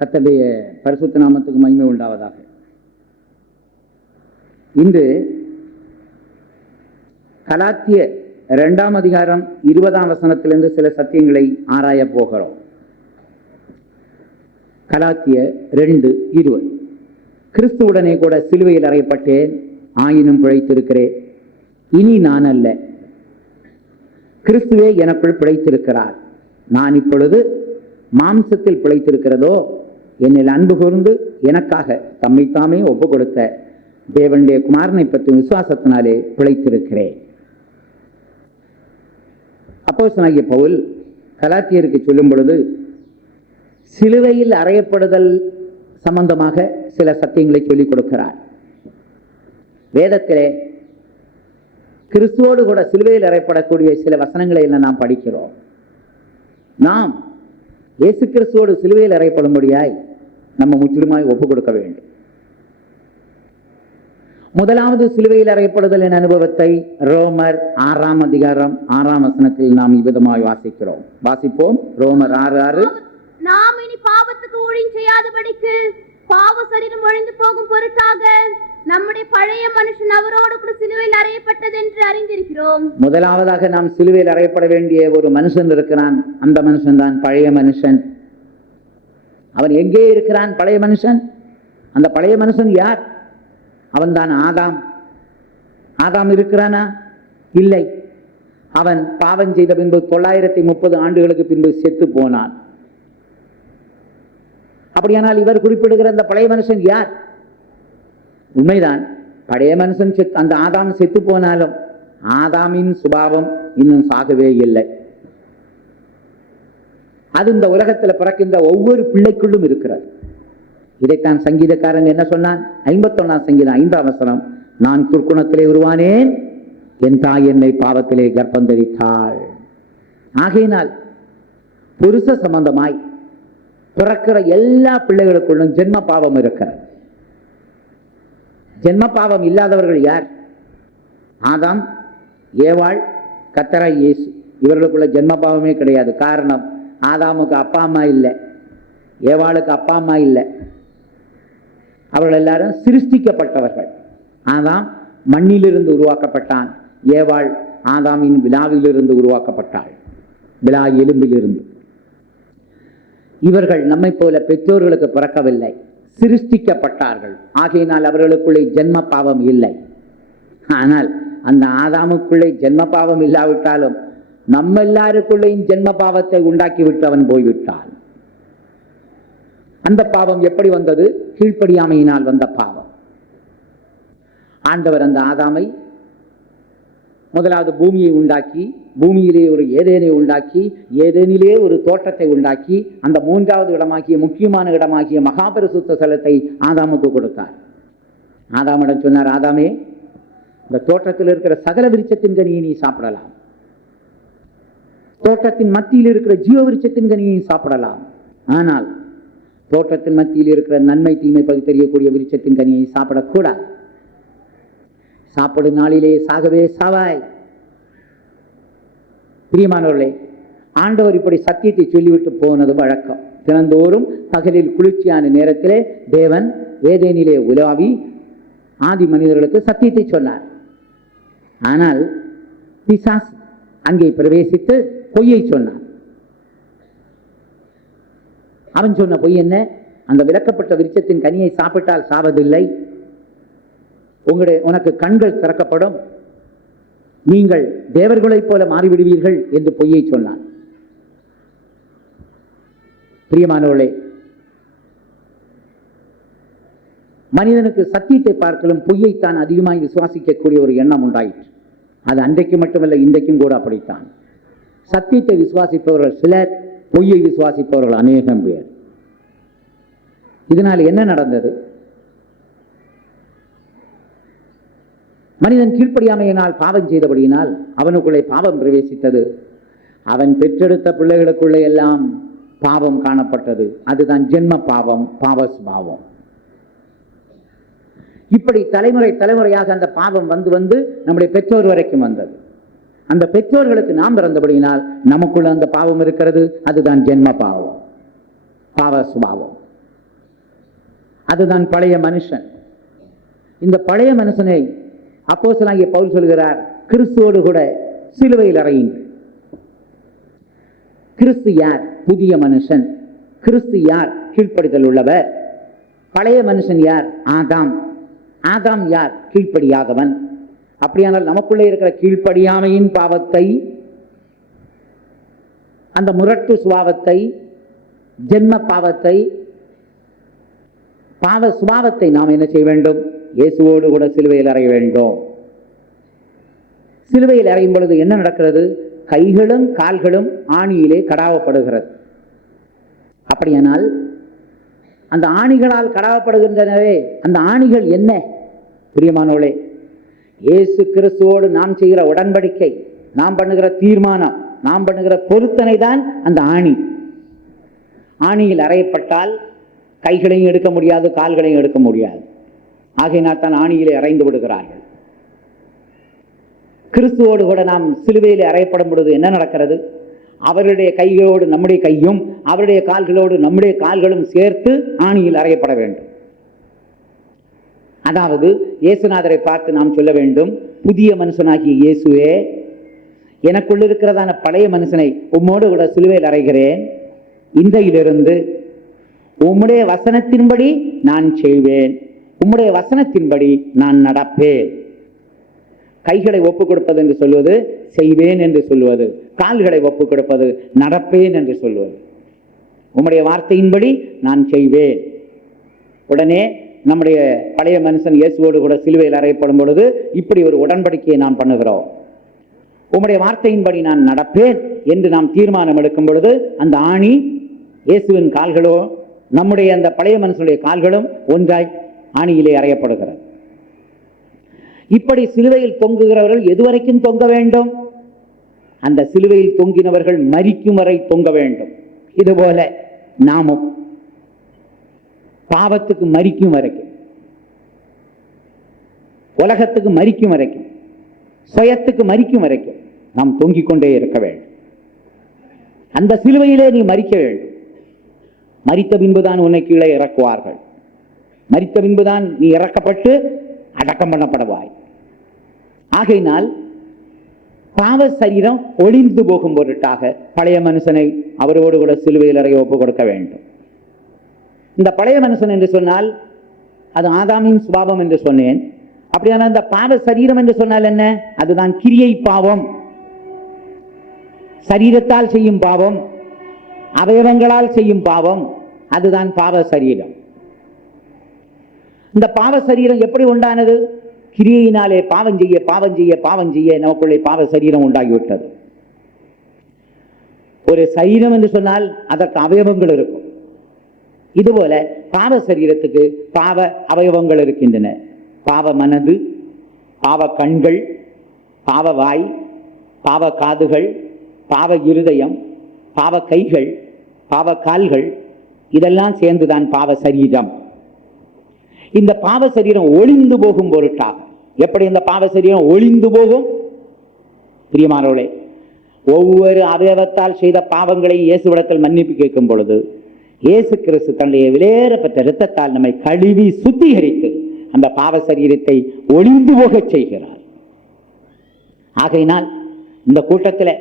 கர்த்தருடைய பரிசுத்த நாமத்துக்கு மகிமை உண்டாவதாக. இன்று கலாத்தியர் 2ஆம் அதிகாரம் 20ஆம் வசனத்திலிருந்து சில சத்தியங்களை ஆராய போகிறோம். கலாத்தியர் 2:20. கிறிஸ்துவுடனே கூட சிலுவையில் அறையப்பட்டேன், ஆயினும் பிழைத்திருக்கிறேன். இனி நான் அல்ல, கிறிஸ்துவே எனக்குள் பிழைத்திருக்கிறார். நான் இப்பொழுது மாம்சத்தில் பிழைத்திருக்கிறதோ, என்னில் அன்பு கூர்ந்து எனக்காக தம்மைத்தாமே ஒப்பு கொடுத்த தேவனுடைய குமாரனை பற்றி விசுவாசத்தினாலே பிழைத்திருக்கிறேன். அப்போஸ்தலனாகிய பவுல் கலாத்தியருக்கு சொல்லும் பொழுது சிலுவையில் அறையப்படுதல் சம்பந்தமாக சில சத்தியங்களை சொல்லிக் கொடுக்கிறார். வேதத்திலே கிறிஸ்துவோடு கூட சிலுவையில் அறையப்படக்கூடிய சில வசனங்களை எல்லாம் நாம் படிக்கிறோம். நாம் இயேசு கிறிஸ்துவோடு சிலுவையில் அறையப்படும்படியாய் நம்ம முற்றிலுமாய் ஒப்புக் கொடுக்க வேண்டும். முதலாவது சிலுவையில் அறையப்படுதலின் அனுபவத்தை ரோமர் 6ஆம் அதிகாரம் 6ஆம் வசனத்தில் நாம் இவ்விதமாய் வாசிக்கிறோம். வாசிப்போம். ரோமர் 6:6. நாம் இனி பாவத்துக்கு ஊழியம் செய்யாதபடிக்கு பாவ சரீரம் ஒழிந்து போகும் பொருட்டாக நம்முடைய பழைய மனுஷன் அவரோடு கூட சிலுவையில் அறையப்பட்டது என்று அறிந்திருக்கிறோம். முதலாவதாக நாம் சிலுவையில் அறையப்பட வேண்டிய ஒரு மனுஷன் இருக்கிறான். அந்த மனுஷன் தான் பழைய மனுஷன். அவன் எங்கே இருக்கிறான்? பழைய மனுஷன். அந்த பழைய மனுஷன் யார்? அவன் தான் ஆதாம். ஆதாம் இருக்கிறானா? இல்லை. அவன் பாவம் செய்த பின்பு 930 ஆண்டுகளுக்கு பின்பு செத்து போனான். அப்படியானால் இவர் குறிப்பிடுகிற அந்த பழைய மனுஷன் யார்? உண்மைதான், பழைய மனுஷன் அந்த ஆதாம் செத்து போனாலும் ஆதாமின் சுபாவம் இன்னும் சாகவே இல்லை. அது இந்த உலகத்தில் பிறக்கின்ற ஒவ்வொரு பிள்ளைக்குள்ளும் இருக்கிறது. இதைத்தான் சங்கீதக்காரன் என்ன சொன்னான்? 51ஆம் சங்கீதம் 5ஆம் வசனம், நான் துர்க்குணத்திலே உருவானேன், என் தாய் என்னை பாவத்திலே கர்ப்பம் தரித்தாள். ஆகையினால் புருஷ சம்பந்தமாய் பிறக்கிற எல்லா பிள்ளைகளுக்குள்ளும் ஜென்ம பாவம் இருக்கிறது. ஜென்ம பாவம் இல்லாதவர்கள் யார்? ஆதாம், ஏவாள், கர்த்தராகிய இயேசு. இவர்களுக்குள்ள ஜென்ம பாவமே கிடையாது. காரணம், ஆதாமுக்கு அப்பா அம்மா இல்லை, ஏவாளுக்கு அப்பா அம்மா இல்லை. அவர்கள் எல்லாரும் சிருஷ்டிக்கப்பட்டவர்கள். ஆதாம் மண்ணிலிருந்து உருவாக்கப்பட்டான், ஏவாள் ஆதாமின் விலாவிலிருந்து உருவாக்கப்பட்டாள், விலா எலும்பிலிருந்து. இவர்கள் நம்மை போல பெற்றோர்களுக்கு பிறக்கவில்லை, சிருஷ்டிக்கப்பட்டார்கள். ஆகையினால் அவர்களுக்குள்ளே ஜென்ம பாவம் இல்லை. ஆனால் அந்த ஆதாமுக்குள்ளே ஜென்ம பாவம் இல்லாவிட்டாலும் நம்ம எல்லாருக்குள்ளேயும் ஜென்ம பாவத்தை உண்டாக்கி விட்டு அவன் போய்விட்டான். அந்த பாவம் எப்படி வந்தது? கீழ்ப்படியாமையினால் வந்த பாவம். ஆண்டவர் அந்த ஆதாமை முதலாவது பூமியை உண்டாக்கி, பூமியிலே ஒரு ஏதேனை உண்டாக்கி, ஏதேனிலே ஒரு தோட்டத்தை உண்டாக்கி, அந்த 3வது இடமாகிய முக்கியமான இடமாகிய மகாபரிசுத்த ஸ்தலத்தை ஆதாமுக்கு கொடுத்தார். ஆதாமிடம் சொன்னார், ஆதாமே, இந்த தோட்டத்தில் இருக்கிற சகல விருட்சத்தின் கனியை நீ சாப்பிடலாம், தோட்டத்தின் மத்தியில் இருக்கிற ஜீவ விருட்சத்தின் கனியை சாப்பிடலாம். ஆனால் தோட்டத்தின் மத்தியில் இருக்கிற நன்மை தீமை பகுத்தறியக்கூடிய விருட்சத்தின் கனியை சாப்பிடக்கூடாது. சாப்பிடும் நாளிலே சாகவே சாவாய். பிரியமானவர்களே, ஆண்டவர் இப்படி சத்தியத்தை சொல்லிவிட்டு போனது வழக்கம். தினந்தோறும் பகலில் குளிர்ச்சியான நேரத்திலே தேவன் ஏதேனிலே உலாவி ஆதி மனிதர்களுக்கு சத்தியத்தை சொன்னார். ஆனால் பிசாசு அங்கே பிரவேசித்து பொய்யை சொன்னான். அவன் சொன்ன பொய் என்ன? அந்த விலக்கப்பட்ட விருட்சத்தின் கனியை சாப்பிட்டால் சாவதில்லை, உனக்கு கண்கள் திறக்கப்படும், நீங்கள் தேவர்களைப் போல மாறிவிடுவீர்கள் என்று பொய்யை சொன்னான். பிரியமானவர்களே, மனிதனுக்கு சத்தியத்தை பார்க்கலும் பொய்யைத்தான் அதிகமாக விசுவாசிக்கக்கூடிய ஒரு எண்ணம் உண்டாயிற்று. அது அன்றைக்கு மட்டுமல்ல, இன்றைக்கும் கூட அப்படித்தான். சத்தியத்தை விசுவாசிப்பவர்கள் சிலர், பொய்யை விசுவாசிப்பவர்கள் அநேகம் பேர். இதனால் என்ன நடந்தது? மனிதன் கீழ்ப்படியாமையினால் பாவம் செய்தபடியினால் அவனுக்குள்ளே பாவம் பிரவேசித்தது. அவன் பெற்றெடுத்த பிள்ளைகளுக்குள்ளே எல்லாம் பாவம் காணப்பட்டது. அதுதான் ஜென்ம பாவம், பாவஸ்பாவம். இப்படி தலைமுறை தலைமுறையாக அந்த பாவம் வந்து வந்து நம்முடைய பெற்றோர் வரைக்கும் வந்தது. அந்த பெற்றோர்களுக்கு நாம் பிறந்தபடியினால் நமக்குள்ள அந்த பாவம் இருக்கிறது. அதுதான் ஜென்ம பாவம், பாவ சுபாவம். அதுதான் பழைய மனுஷன். இந்த பழைய மனுஷனை அப்போஸ்தலனாகிய பவுல் சொல்கிறார், கிறிஸ்துவோடு கூட சிலுவையில் அறையுங்கள். கிறிஸ்து யார்? புதிய மனுஷன். கிறிஸ்து யார்? கீழ்ப்படிதல் உள்ளவர். பழைய மனுஷன் யார்? ஆதாம். ஆதாம் யார்? கீழ்ப்படியாதவன். அப்படியானால் நமக்குள்ளே இருக்கிற கீழ்ப்படியாமையின் பாவத்தை, அந்த முரட்டு சுபாவத்தை, ஜென்ம பாவத்தை, பாவ சுபாவத்தை நாம் என்ன செய்ய வேண்டும்? இயேசுவோடு கூட சிலுவையில் அறைய வேண்டும். சிலுவையில் அறையும் பொழுது என்ன நடக்கிறது? கைகளும் கால்களும் ஆணியிலே கடாவப்படுகிறது. அப்படியானால் அந்த ஆணிகளால் கடாவப்படுகின்றனவே, அந்த ஆணிகள் என்ன? பிரியமானவர்களே, இயேசு கிறிஸ்துவோடு நாம் செய்கிற உடன்படிக்கை, நாம் பண்ணுகிற தீர்மானம், நாம் பண்ணுகிற பொருத்தனை தான் அந்த ஆணி. ஆணியில் அறையப்பட்டால் கைகளையும் எடுக்க முடியாது, கால்களையும் எடுக்க முடியாது. ஆகையினால் தான் ஆணியிலே அறைந்து விடுகிறார்கள். கிறிஸ்துவோடு கூட நாம் சிலுவையிலே அறையப்படும் பொழுது என்ன நடக்கிறது? அவருடைய கைகளோடு நம்முடைய கையும், அவருடைய கால்களோடு நம்முடைய கால்களும் சேர்த்து ஆணியில் அறையப்பட வேண்டும். அதாவது இயேசுநாதரை பார்த்து நாம் சொல்ல வேண்டும், புதிய மனுஷனாகிய இயேசுவே, எனக்குள்ள இருக்கிறதான பழைய மனுஷனை உம்மோடு கூட சிலுவையில் அறைகிறேன். இன்றையிலிருந்து உம்முடைய வசனத்தின்படி நான் செய்வேன், உம்முடைய வசனத்தின்படி நான் நடப்பேன். கைகளை ஒப்புக் கொடுப்பது என்று சொல்வது செய்வேன் என்று சொல்வது, கால்களை ஒப்புக் கொடுப்பது நடப்பேன் என்று சொல்வது. உம்முடைய வார்த்தையின்படி நான் செய்வேன். உடனே நம்முடைய பழைய மனுஷன் இயேசுவோடு கூட சிலுவையில் அறையப்படும் பொழுது இப்படி ஒரு உடன்படிக்கையை நாம் பண்ணுகிறோம். உம்முடைய வார்த்தையின்படி நான் நடப்பேன் என்று நாம் தீர்மானம் எடுக்கும் பொழுது அந்த ஆணி, இயேசுவின் கால்களோ நம்முடைய அந்த பழைய மனுஷனுடைய கால்களும் ஒன்றாய் ஆணியிலே அறையப்படுகிறது. இப்படி சிலுவையில் தொங்குகிறவர்கள் எதுவரைக்கும் தொங்க வேண்டும்? அந்த சிலுவையில் தொங்கினவர்கள் மரிக்கும் வரை தொங்க வேண்டும். இதுபோல நாமும் பாவத்துக்கு மரிக்கும் வரைக்கும், உலகத்துக்கு மரிக்கும் வரைக்கும், சுயத்துக்கு மரிக்கும் வரைக்கும் நாம் தொங்கிக் கொண்டே இருக்க வேண்டும். அந்த சிலுவையிலே நீ மரிக்க வேண்டும். மரித்த பின்புதான் உன்னை கீழே இறக்குவார்கள். மரித்த பின்புதான் நீ இறக்கப்பட்டு அடக்கம் பண்ணப்படுவாய். ஆகையினால் பாவ சரீரம் ஒளிந்து போகும் பொருட்டாக பழைய மனுஷனை அவரோடு கூட சிலுவையில் அறைய ஒப்புக் கொடுக்க வேண்டும். இந்த பழைய மனுஷன் என்று சொன்னால் அது ஆதாமின் சுபாவம் என்று சொன்னேன். அப்படியான இந்த பாவ சரீரம் என்று சொன்னால் என்ன? அதுதான் கிரியை பாவம். சரீரத்தால் செய்யும் பாவம், அவயவங்களால் செய்யும் பாவம், அதுதான் பாவ சரீரம். இந்த பாவ சரீரம் எப்படி உண்டானது? கிரியையினாலே பாவம் செய்ய பாவம் செய்ய பாவம் செய்ய நமக்குள்ளே பாவ சரீரம் உண்டாகிவிட்டது. ஒரு சரீரம் என்று சொன்னால் அதற்கு அவயவங்கள் இருக்கும். இதுபோல பாவ சரீரத்துக்கு பாவ அவயவங்கள் இருக்கின்றன. பாவ மனது, பாவ கண்கள், பாவ வாய், பாவ காதுகள், பாவ இருதயம், பாவ கைகள், பாவ கால்கள், இதெல்லாம் சேர்ந்துதான் பாவ சரீரம். இந்த பாவ சரீரம் ஒளிந்து போகும் பொருட்டாக, எப்படி இந்த பாவ சரீரம் ஒளிந்து போகும்? பிரியமானவர்களே, ஒவ்வொரு அவயவத்தால் செய்த பாவங்களை இயேசுவிடத்தில் மன்னிப்பு கேட்கும் பொழுது இயேசு கிறிஸ்து தன்னுடைய விலையேறப்பட்ட இரத்தத்தால் நம்மை கழுவி சுத்திகரித்து அந்த பாவ சரீரத்தை ஒளிந்து போகச் செய்கிறார். ஆகையினால் இந்த கூட்டத்தில்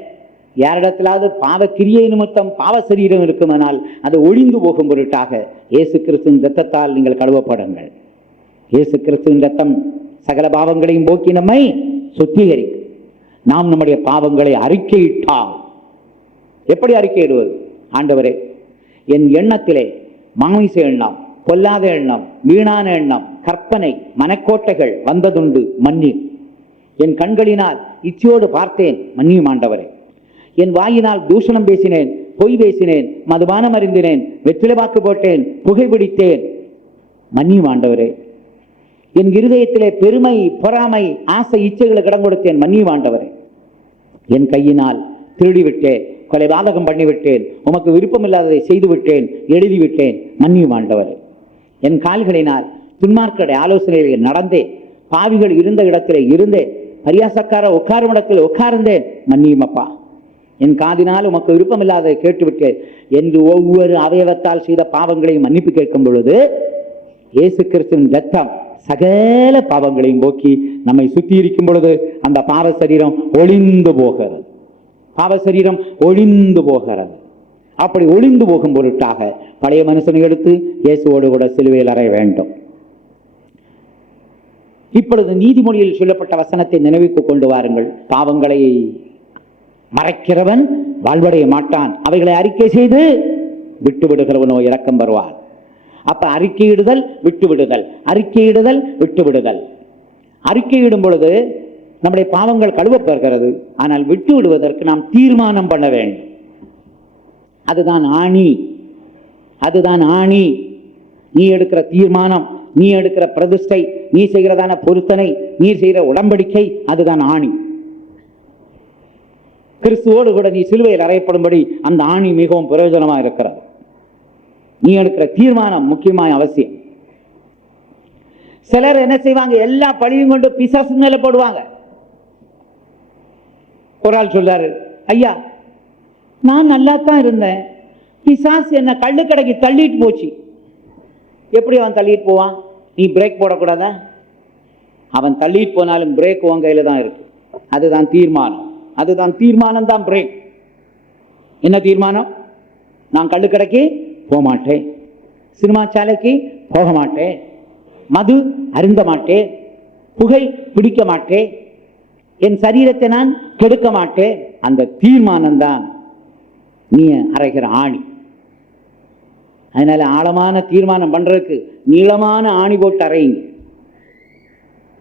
யாரிடத்திலாவது பாவ கிரியை நிமித்தம் பாவ சரீரம் இருக்குமானால் அது ஒளிந்து போகும் பொருட்டாக இயேசு கிறிஸ்துவின் இரத்தத்தால் நீங்கள் கழுவப்படுங்கள். இயேசு கிறிஸ்துவின் இரத்தம் சகல பாவங்களையும் போக்கி நம்மை சுத்திகரிக்கும். நாம் நம்முடைய பாவங்களை அறிக்கையிட்டால், எப்படி அறிக்கையிடுவது? ஆண்டவரே, என் எண்ணத்திலே மாமிச எண்ணம், பொல்லாத எண்ணம், வீணான எண்ணம், கற்பனை, மனக்கோட்டைகள் வந்ததுண்டு, மன்னியும். என் கண்களினால் இச்சையோடு பார்த்தேன், மன்னியும் ஆண்டவரே. என் வாயினால் தூஷணம் பேசினேன், பொய் பேசினேன், மதுபானம் அறிந்தினேன், வெற்றிலை வாக்கு போட்டேன், புகைப்பிடித்தேன், மன்னியும் ஆண்டவரே. என் இருதயத்திலே பெருமை, பொறாமை, ஆசை, இச்சைகளுக்கு இடம் கொடுத்தேன், மன்னியும் ஆண்டவரே. என் கையினால் திருடிவிட்டேன், கொலைபாதகம் பண்ணிவிட்டேன், உமக்கு விருப்பமில்லாததை செய்துவிட்டேன், எழுதிவிட்டேன், மன்னியும் ஆண்டவரே. என் கால்களினால் துன்மார்க்கருடைய ஆலோசனைகளில் நடந்தேன், பாவிகள் இருந்த இடத்திலே இருந்தேன், பரியாசக்கார உட்காரும் இடத்தில் உட்கார்ந்தேன், மன்னியும் அப்பா. என் காதினால் உமக்கு விருப்பமில்லாததை கேட்டுவிட்டேன் என்று ஒவ்வொரு அவயவத்தால் செய்த பாவங்களையும் மன்னிப்பு கேட்கும் பொழுது இயேசு கிறிஸ்துவின் ரத்தம் சகல பாவங்களையும் போக்கி நம்மை சுத்தி இருக்கும் பொழுது அந்த பாவ சரீரம் ஒளிந்து போகிறது. பாவ சரீரம் ஒளிந்து போகிறது. அப்படி ஒளிந்து போகும் பொருட்டாக பழைய மனுஷனை எடுத்து இயேசுவோடு கூட சிலுவையில் அறைய வேண்டும். இப்பொழுது நீதிமொழியில் சொல்லப்பட்ட வசனத்தை நினைவுக்கு கொண்டு வாருங்கள். பாவங்களை மறைக்கிறவன் வாழ்வடைய மாட்டான், அவைகளை அறிக்கை செய்து விட்டு விடுகிறவனோ இரக்கம் வருவான். அப்ப அறிக்கையிடுதல் விட்டு விடுதல், அறிக்கையிடுதல் விட்டு விடுதல். அறிக்கையிடும் பொழுது நம்முடைய பாவங்கள் கழுவப்பெறுகிறது. ஆனால் விட்டு விடுவதற்கு நாம் தீர்மானம் பண்ண வேண்டும். அதுதான் ஆணி, அதுதான் ஆணி. நீ எடுக்கிற தீர்மானம், நீ எடுக்கிற பிரதிஷ்டை, நீ செய்கிறதான பொருத்தனை, நீ செய்கிற உடன்படிக்கை, அதுதான் ஆணி. கிறிஸ்துவோடு கூட நீ சிலுவையில் அறையப்படும்படி அந்த ஆணி மிகவும் பிரயோஜனமா இருக்கிறது. நீ எடுக்கிற தீர்மானம் முக்கியமாய் அவசியம். சிலர் என்ன செய்வாங்க, எல்லா பழியும் கொண்டு பிசாசு மேல போடுவாங்க. ஒரு ஆள் சொல்றாரு, ஐயா நான் நல்லா தான் இருந்தேன், பிசாசு என்ன கள்ளுக்கடைக்கு தள்ளிட்டு போச்சு. எப்படி அவன் தள்ளிட்டு போவான்? நீ பிரேக் போடக்கூடாதா? அவன் தள்ளிட்டு போனாலும் பிரேக் உன் கையில தான் இருக்கு. அதுதான் தீர்மானம், அதுதான் தீர்மானம் தான் பிரேக். என்ன தீர்மானம்? நான் கள்ளுக்கடைக்கு போக மாட்டேன், சினிமா சாலைக்கு போக மாட்டேன், மது அருந்த மாட்டேன், புகை பிடிக்க மாட்டேன், என் சரீரத்தை நான் கெடுக்க மாட்டேன். அந்த தீர்மானம் தான் நீ அறைகிற ஆணி. அதனால ஆழமான தீர்மானம் பண்றதுக்கு நீளமான ஆணி போட்டு அறையுங்க.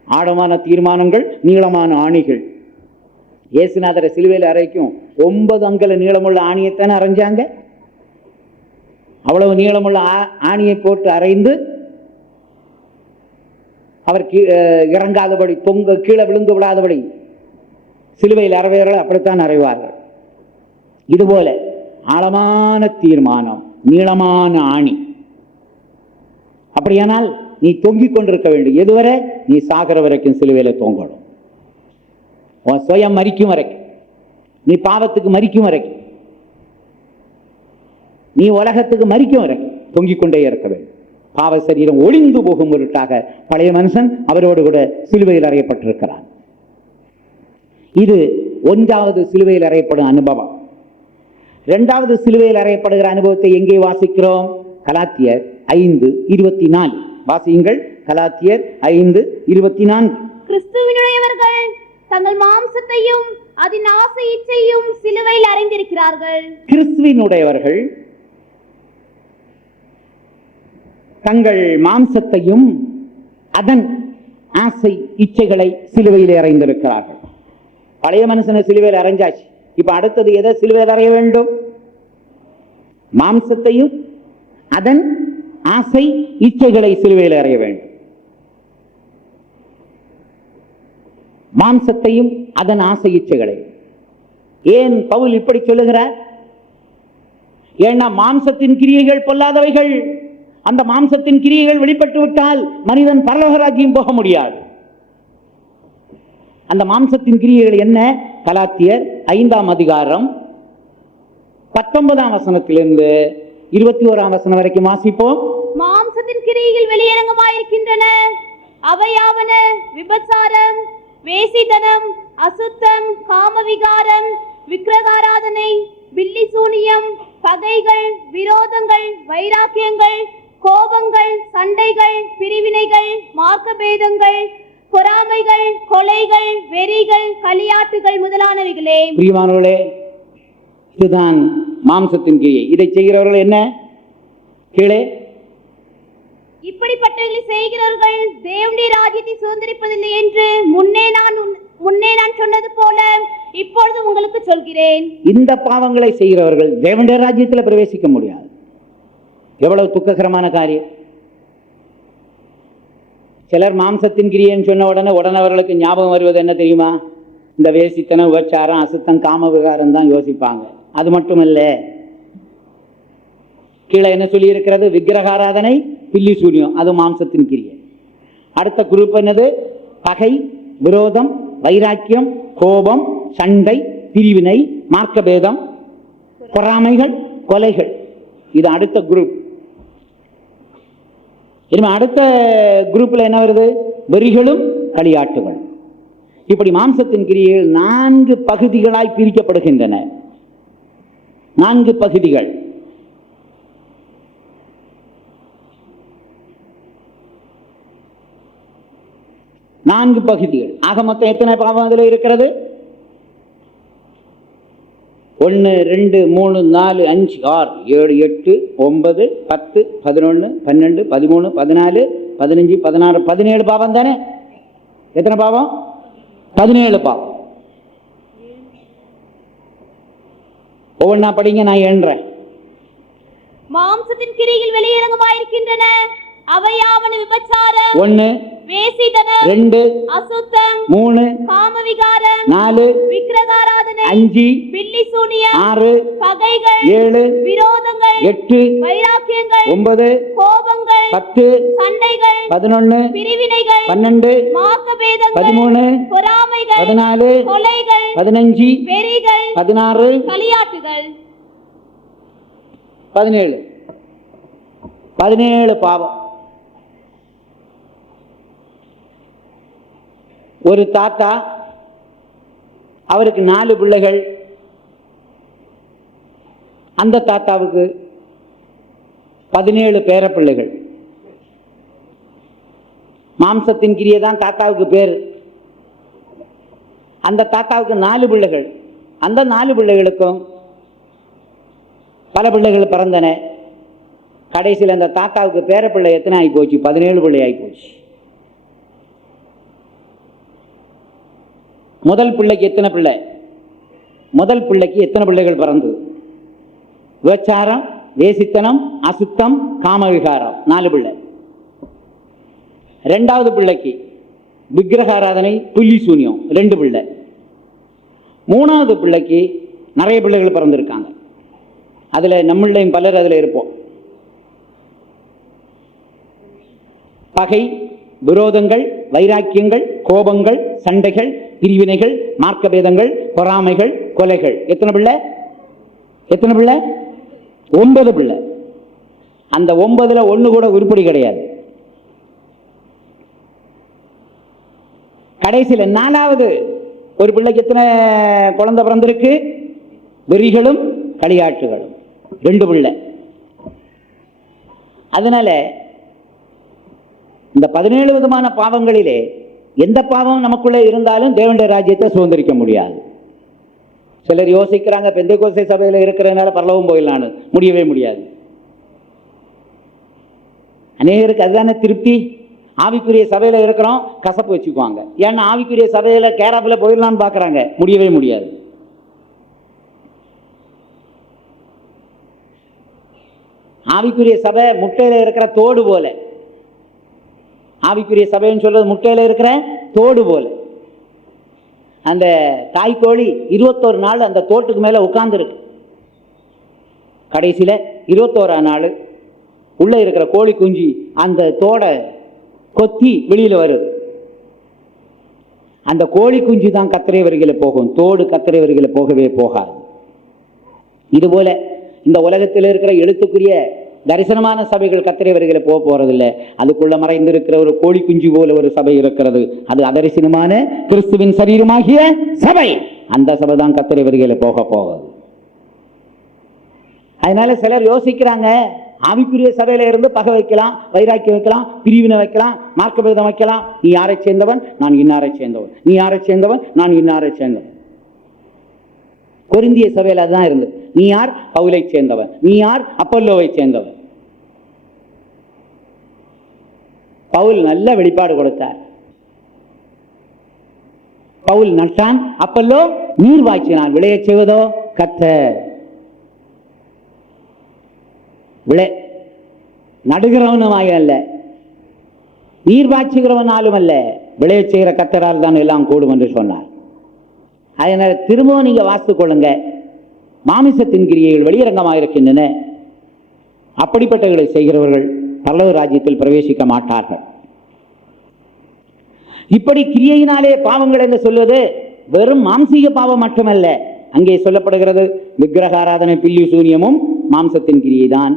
ஆழமான தீர்மானங்கள் நீளமான ஆணிகள். இயேசுநாதரை சிலுவையில் அறைக்கும் 9 அங்குல நீளமுள்ள ஆணியைத்தானே அரைஞ்சாங்க. அவ்வளவு நீளமுள்ள ஆணியை போட்டு அரைந்து அவர் இறங்காதபடி, தொங்க கீழே விழுந்து விடாதபடி சிலுவையில் அறைவர்கள் அப்படித்தான் அறைவார்கள். இதுபோல ஆழமான தீர்மானம், நீளமான ஆணி. அப்படியானால் நீ தொங்கிக் கொண்டிருக்க வேண்டும். எதுவரை? நீ சாகிற வரைக்கும் சிலுவையில தொங்கணும். உன் சுயம் மரிக்கும் வரைக்கும், நீ பாவத்துக்கு மரிக்கும் வரைக்கும், நீ உலகத்துக்கு மரிக்கும் வரைக்கும் தொங்கிக் கொண்டே இருக்க வேண்டும். பாவ சரீரம் ஒளிந்து போகும் பொருட்டாக பழைய மனுஷன் அவரோடு கூட சிலுவையில் அறையப்பட்டிருக்கிறான். இது 1வது சிலுவையில் அறையப்படும் அனுபவம். 2வது சிலுவையில் அறையப்படுகிற அனுபவத்தை எங்கே வாசிக்கிறோம்? கலாத்தியர் 5:24 வாசியுங்கள். கலாத்தியர் 5:24. கிறிஸ்துவினுடையவர்கள் தங்கள் மாம்சத்தையும் அதன் ஆசை இச்சையும் சிலுவையில் அறைந்திருக்கிறார்கள். கிறிஸ்துவினுடையவர்கள் தங்கள் மாம்சத்தையும் அதன் ஆசை இச்சைகளை சிலுவையில் அறைந்திருக்கிறார்கள். பழைய மனுஷனை சிலுவையில் அறைஞ்சாச்சு. இப்ப அடுத்தது எதை சிலுவையில் அறைய வேண்டும்? மாம்சத்தையும் அதன் ஆசை இச்சைகளை சிலுவையில் அறைய வேண்டும். மாம்சத்தையும் அதன் ஆசை இச்சைகளை. ஏன் பவுல் இப்படி சொல்லுகிறார்? ஏன்னா மாம்சத்தின் கிரியைகள் பொல்லாதவைகள். அந்த மாம்சத்தின் கிரியைகள் வெளிப்பட்டு விட்டால் மனிதன் பரலோக ராஜ்யம் போக முடியாது. அந்த மாம்சத்தின் கிரியைகள் என்ன? கலாத்தியர் 5ஆம் அதிகாரம் 19ஆம் வசனத்திலிருந்து 21ஆம் வசனம் வரைக்கும் வாசிப்போம். மாம்சத்தின் கிரியைகள் வெளியரங்கமாயிருக்கின்றன. அவையாவன விபச்சாரம், வேசித்தனம், அசுத்தம், காமவிகாரம், விக்கிரகாராதனை, பில்லி சூனியம், பகைகள், விரோதங்கள், வைராக்கியங்கள், கோபங்கள், சண்டைகள், பிரிவினைகள், மார்க்கபேதங்கள், பொறாமைகள், கொலைகள், வெறிகள், களியாட்டுகள் முதலானவைகளே. பிரியமானவர்களே, இதுதான் மாம்சத்தின் கிரியை. இதை செய்கிறவர்கள் என்ன? கீழே இப்படிப்பட்டவர்களை செய்கிறவர்கள் தேவனுடைய ராஜ்யத்தை சுதந்திரிப்பதில்லை என்று முன்னே நான் சொன்னது போல இப்பொழுது உங்களுக்கு சொல்கிறேன். இந்த பாவங்களை செய்கிறவர்கள் தேவனுடைய ராஜ்யத்தில் பிரவேசிக்க முடியாது. எவ்வளவு துக்ககரமான காரியம். சிலர் மாம்சத்தின் கிரியைன்னு சொன்ன உடனே அவர்களுக்கு ஞாபகம் வருவது என்ன தெரியுமா? இந்த வேசித்தனம், விபச்சாரம், அசுத்தம், காம விகாரம் தான் யோசிப்பாங்க. அது மட்டுமல்ல, கீழே என்ன சொல்லி இருக்கிறது? விக்கிரகாராதனை, பில்லி சூனியம், அது மாம்சத்தின் கிரியை. அடுத்த குரூப் என்னது? பகை, விரோதம், வைராக்கியம், கோபம், சண்டை, பிரிவினை, மார்க்கபேதம், பொறாமைகள், கொலைகள். இது அடுத்த குரூப். இனிமே அடுத்த குரூப்ல என்ன வருது? வெறிகளும் களியாட்டுகள். இப்படி மாம்சத்தின் கிரியைகள் 4 பகுதிகளாய் பிரிக்கப்படுகின்றன. 4 பகுதிகள். ஆக மொத்தம் எத்தனை பாவம் அதில் இருக்கிறது? 1 2 3 4 5 6 7 8 9 10 11 12 13 14 15 16 17 பாவம் தானே? எத்தனை பாவம்? 17 பாவம். ஒவ்வொன்னா படிங்க, நான் எண்றேன். மாம்சத்தின் கிரியில் வெளியரங்கமாயிருக்கின்றன. அவையாவன விபச்சாரம் 1, வேசித்தனம் 2, அசுத்தம் 3, காமவிகாரம் 4, விக்கிரகாராதனை 5, பில்லி சூனியம் 6, பகைகள் 7, விரோதங்கள் 8, வைராக்கியங்கள் 9, கோபங்கள் 10, சண்டைகள் 11, பிரிவினைகள் 12, மார்க்கபேதங்கள் 13, பொறாமைகள் 14, கொலைகள் 15, வெறிகள் 16, களியாட்டுகள் 17 பாவம். ஒரு தாத்தா, அவருக்கு 4 பிள்ளைகள். அந்த தாத்தாவுக்கு 17 பேர பிள்ளைகள். மாம்சத்தின் கிரியை தான் தாத்தாவுக்கு பேர். அந்த தாத்தாவுக்கு 4 பிள்ளைகள். அந்த 4 பிள்ளைகளுக்கும் பல பிள்ளைகள் பிறந்தன. கடைசியில் அந்த தாத்தாவுக்கு பேர பிள்ளை எத்தனை ஆகி போச்சு? 17 பிள்ளை ஆகி போச்சு. முதல் பிள்ளைக்கு எத்தனை பிள்ளை? முதல் பிள்ளைக்கு எத்தனை பிள்ளைகள் பிறந்தது? விபச்சாரம், வேசித்தனம், அசுத்தம், காமவிகாரம் 4 பிள்ளை. 2வது பிள்ளைக்கு விக்கிரகாராதனை, புல்லி சூனியம் 2 பிள்ளை. 3வது பிள்ளைக்கு நிறைய பிள்ளைகள் பிறந்திருக்காங்க. அதுல நம்மளையும் பலர் அதுல இருப்போம். பகை, விரோதங்கள், வைராக்கியங்கள், கோபங்கள், சண்டைகள், பிரிவினைகள், மார்க்கபேதங்கள், பொறாமைகள், கொலைகள். எத்தனை பிள்ளை? 9 பிள்ளை. அந்த 9ல 1 கூட உருப்படி கிடையாது. கடைசியில் 4வது ஒரு பிள்ளைக்கு எத்தனை குழந்தை பிறந்திருக்கு? வெறிகளும் களியாட்டுகளும் 2 பிள்ளை. அதனால இந்த 17 விதமான பாவங்களிலே எந்த பாவம் நமக்குள்ளே இருந்தாலும் தேவனுடைய ராஜ்யத்தை சுதந்திரிக்க முடியாது. சிலர் யோசிக்கிறாங்க, பெந்தேகோஸ்தே சபையில் இருக்கிறதுனால பரலோகம் போயிடலான்னு. முடியவே முடியாது. அநேகருக்கு அதுதானே திருப்தி. ஆவிக்குரிய சபையில இருக்கிறோம், கசப்பு வச்சுக்குவாங்க. ஏன்னா ஆவிக்குரிய சபையில கேராப்பில் போயிடலான்னு பார்க்குறாங்க. முடியவே முடியாது. ஆவிக்குரிய சபை முட்டையில இருக்கிற தோடு போல. ஆவிக்குரிய சபைன்னு சொல்றது முட்டையில இருக்கிற தோடு போல. அந்த தாய்க்கோழி 21 நாள் அந்த தோட்டுக்கு மேல உட்கார்ந்து இருக்கு. கடைசியில 21ஆம் நாள் உள்ள இருக்கிற கோழி குஞ்சு அந்த தோடை கொத்தி வெளியில வருது. அந்த கோழி குஞ்சு தான் கத்திரை வரிகளை போகும், தோடு கத்திரை வரிகளை போகவே போகாது. இதுபோல இந்த உலகத்தில் இருக்கிற எழுத்துக்குரிய தரிசனமான சபைகள் கத்திரை வரிகளை போக போறதில்லை. அதுக்குள்ள மறைந்திருக்கிற ஒரு கோழி குஞ்சு போல ஒரு சபை இருக்கிறது. அது அதரிசனமான கிறிஸ்துவின் சரீரமாகிய சபை. அந்த சபை தான் கத்திரை வரிகளை போக போகுது. அதனால சிலர் யோசிக்கிறாங்க, ஆவிக்குரிய சபையில இருந்து பகை வைக்கலாம், வைராக்கியம் வைக்கலாம், பிரிவினை வைக்கலாம், மார்க்கபேதம் வைக்கலாம். நீ யாரை சேர்ந்தவன்? நான் இன்னாரை சேர்ந்தவன். நீ யாரை சேர்ந்தவன்? நான் இன்னாரை சேர்ந்தவன். கொரிந்திய சபையில் அதுதான் இருந்தது. நீ யார்? பவுலை சேர்ந்தவன். நீ யார்? அப்பல்லோவை சேர்ந்தவன். பவுல் நல்ல வெளிப்பாடு கொடுத்தார். பவுல் நட்டான், அப்பல்லோ நீர் வாய்ச்சினான். விளையச் செய்வதோ கர்த்தர். விளை நடுகிறவனுமாய் அல்ல, நீர் பாய்ச்சுகிறவனாலும் அல்ல, விளையச் செய்கிற கர்த்தரால் தான் எல்லாம் கூடும் என்று சொன்னார். அதனால திரும்பவும் நீங்க வாசித்துக் கொள்ளுங்க. மாமிசத்தின் கிரியைகள் வெளியரங்கமாக இருக்கின்றன. அப்படிப்பட்டவர்களை செய்கிறவர்கள் பரலோக ராஜ்யத்தில் பிரவேசிக்க மாட்டார்கள். இப்படி கிரியையினாலே பாவங்கள் என்று சொல்வது வெறும் மாம்சீக பாவம் மட்டுமல்ல. அங்கே சொல்லப்படுகிறது விக்கிரக ஆராதனை, பில்லி சூனியமும் மாம்சத்தின் கிரியை தான்.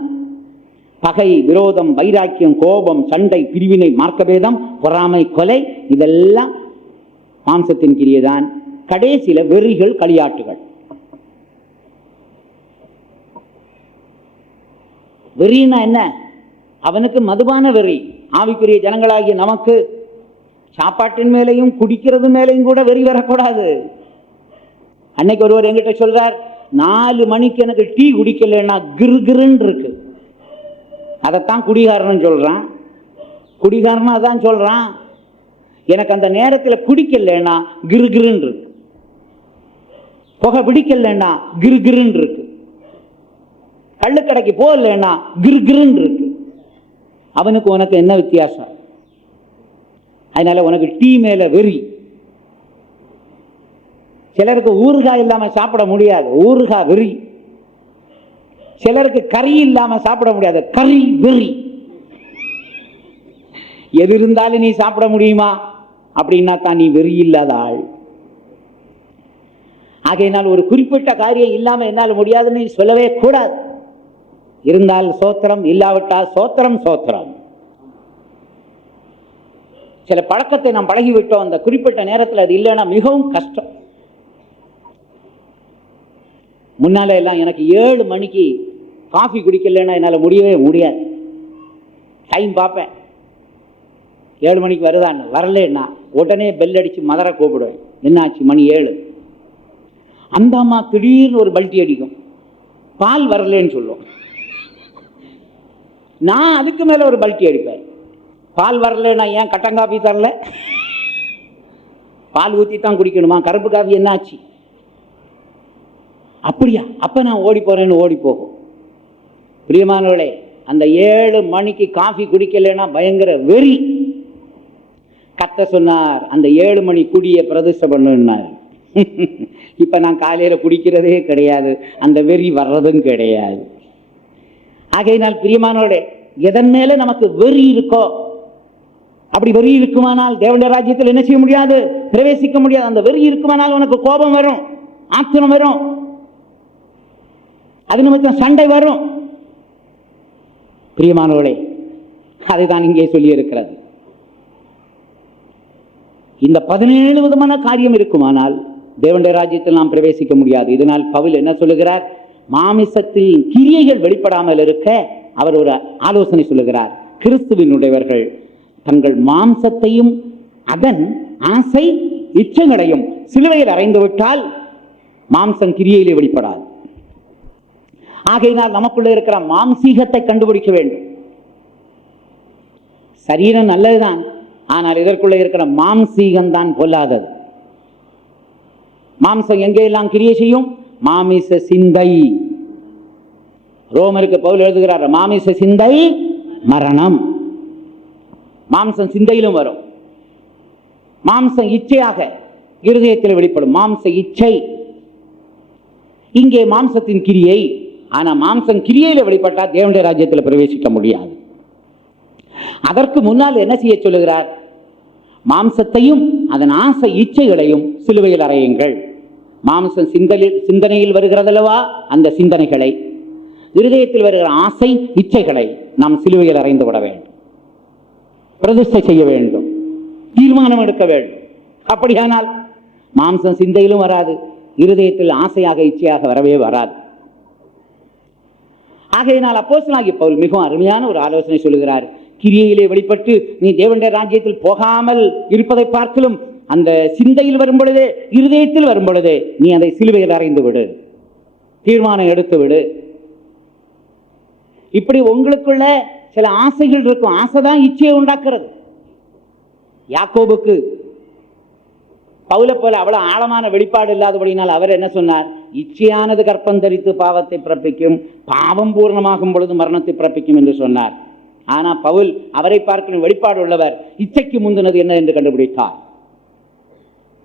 பகை, விரோதம், வைராக்கியம், கோபம், சண்டை, பிரிவினை, மார்க்கபேதம், பொறாமை, கொலை, இதெல்லாம் மாம்சத்தின் கிரியைதான். கடைசியில வெறிகள், களியாட்டுகள். வெறின்னா என்ன? அவனுக்கு மதுபான வெறி. ஆவிக்குரிய ஜனங்களாகிய நமக்கு சாப்பாட்டின் மேலையும் குடிக்கிறது மேலையும் கூட வெறி வரக்கூடாது. அன்னைக்கு ஒருவர் என்கிட்ட சொல்றார், 4 மணிக்கு எனக்கு டீ குடிக்கலன்னா கிருகிருன்னு இருக்கு. அதைத்தான் குடிகாரன் சொல்றான். குடிகாரன் அதான் சொல்றான், எனக்கு அந்த நேரத்தில் குடிக்கலன்னா கிருகிருன்னு இருக்கு, புகை பிடிக்கலன்னா கிருகிருன்னு இருக்கு, கள்ளுக்கடைக்கு போகலன்னா கிருகிருன்னு இருக்கு. அவனுக்கு உனக்கு என்ன வித்தியாசம்? அதனால உனக்கு டீ மேல வெறி. சிலருக்கு ஊறுகாய் இல்லாம சாப்பிட முடியாது, ஊறுகாய் வெறி. சிலருக்கு கறி இல்லாம சாப்பிட முடியாது, கறி வெறி. எது இருந்தாலும் நீ சாப்பிட முடியுமா அப்படின்னா தான் நீ வெறி இல்லாத ஆள். ஆகையினால் ஒரு குறிப்பிட்ட காரியம் இல்லாம என்னால் முடியாதுன்னு சொல்லவே கூடாது. இருந்தால் சோத்திரம், இல்லாவிட்டால் சோத்திரம் சோத்திரம். சில பழக்கத்தை நாம் பழகிவிட்டோம், அந்த குறிப்பிட்ட நேரத்தில் அது இல்லைன்னா மிகவும் கஷ்டம். முன்னால எல்லாம் எனக்கு 7 மணிக்கு காஃபி குடிக்கலன்னா என்னால் முடியவே முடியாது. டைம் பார்ப்பேன், 7 மணிக்கு வருதான்னு. வரலன்னா உடனே பெல் அடிச்சு மதரை கூப்பிடுவேன், என்னாச்சு மணி 7. அந்த அம்மா திடீர்னு ஒரு பல்ட்டி அடிக்கும், பால் வரலன்னு சொல்லுவோம். நான் அதுக்கு மேல ஒரு பல்ட்டி அடிப்பேன், பால் வரலன்னா ஏன் கட்டன் காஃபி தரல, பால் ஊற்றி தான் குடிக்கணுமா, கருப்பு காஃபி என்னாச்சு? அப்படியா, அப்ப நான் ஓடி போறேன்னு ஓடி போகும். பிரியமானவர்களே, அந்த 7 மணிக்கு காஃபி குடிக்கலன்னா பயங்கர வெறி. கத்த சொன்னார், அந்த 7 மணி குடியை பிரதிஷ்டை பண்ணுன்னார். இப்ப நான் காலையில குடிக்கிறதே கிடையாது, அந்த வெறி வர்றதும் கிடையாது. ஆகையினால் பிரியமானவர்களே, எதன் மேல நமக்கு வெறி இருக்கோ, அப்படி வெறி இருக்குமானால் தேவனுடைய ராஜ்யத்தில் என்ன செய்ய முடியாது, பிரவேசிக்க முடியாது. அந்த வெறி இருக்குமானால் உனக்கு கோபம் வரும், ஆத்திரம் வரும், அது நிமித்தம் சண்டை வரும். பிரியமானவர்களே, அதுதான் இங்கே சொல்லி இருக்கிறது. இந்த 17 விதமான காரியம் இருக்குமானால் தேவனுடைய ராஜ்யத்தில் நாம் பிரவேசிக்க முடியாது. இதனால் பவுல் என்ன சொல்லுகிறார்? மாமிசத்தில் கிரியைகள் வெளிப்படாமல் இருக்க அவர் ஒரு ஆலோசனை சொல்லுகிறார். கிறிஸ்துவினுடையவர்கள் தங்கள் மாம்சத்தையும் அதன் ஆசை இச்சங்களையும் சிலுவையில் அறைந்து விட்டால் மாம்சம் கிரியையிலே வெளிப்படாது. ஆகையினால் நமக்குள்ள இருக்கிற மாம்சீகத்தை கண்டுபிடிக்க வேண்டும். சரீரம் நல்லதுதான், ஆனால் இதற்குள்ள இருக்கிற மாம்சீகம் தான் பொல்லாதது. மாம்சம் எங்கெல்லாம் கிரியை செய்யும்? மாமிச சிந்தை. ரோமருக்கு பவுல் எழுதுகிறார், மாமிச சிந்தை மரணம். மாம்சம் சிந்தையிலும் வரும். மாம்சம் இச்சையாக இருதயத்தில் வெளிப்படும், மாம்ச இச்சை. இங்கே மாம்சத்தின் கிரியை. ஆனா மாம்சம் கிரியையில வெளிப்பட்டா தேவனுடைய ராஜ்யத்தில் பிரவேசிக்க முடியாது. அதற்கு முன்னால் என்ன செய்ய சொல்லுகிறார்? மாம்சத்தையும் அதன் ஆசை இச்சைகளையும் சிலுவையில் அறையுங்கள். மாம்சம் சிந்தனையில் வருகிறதல்லவா, அந்த சிந்தனைகளை, இருதயத்தில் வருகிற ஆசை இச்சைகளை நாம் சிலுவையில் அறைந்து விட வேண்டும், பிரதிஷ்டை செய்ய வேண்டும், தீர்மானம் எடுக்க வேண்டும். அப்படியானால் மாம்சம் சிந்தையிலும் வராது, இருதயத்தில் ஆசையாக இச்சையாக வரவே வராது. ஆகையினால் அப்போஸ்தலனாகிய பவுல் மிகவும் அருமையான ஒரு ஆலோசனை சொல்லுகிறார். கிரியையிலே வெளிப்பட்டு நீ தேவனுடைய ராஜ்யத்தில் போகாமல் இருப்பதை பார்க்கலும் அந்த சிந்தையில் வரும் பொழுதே, இருதயத்தில் வரும் பொழுதே நீ அதை சிலுவையில் அறைந்து விடு, தீர்மானம் எடுத்து விடு. இப்படி உங்களுக்குள்ள சில ஆசைகள் இருக்கும், ஆசைதான் இச்சையை உண்டாக்குறது. யாக்கோபுக்கு பவுலை போல அவ்வளவு ஆழமான வெளிப்பாடு இல்லாதபடினால் அவர் என்ன சொன்னார்? இச்சையானது கர்ப்பம் தரித்து பாவத்தை பிறப்பிக்கும், பாவம் பூர்ணமாகும் பொழுது மரணத்தை பிறப்பிக்கும் என்று சொன்னார். ஆனா பவுல் அவரை பார்க்கும் வெளிப்பாடு உள்ளவர். இச்சைக்கு முந்தினது என்ன என்று கண்டுபிடித்தார்.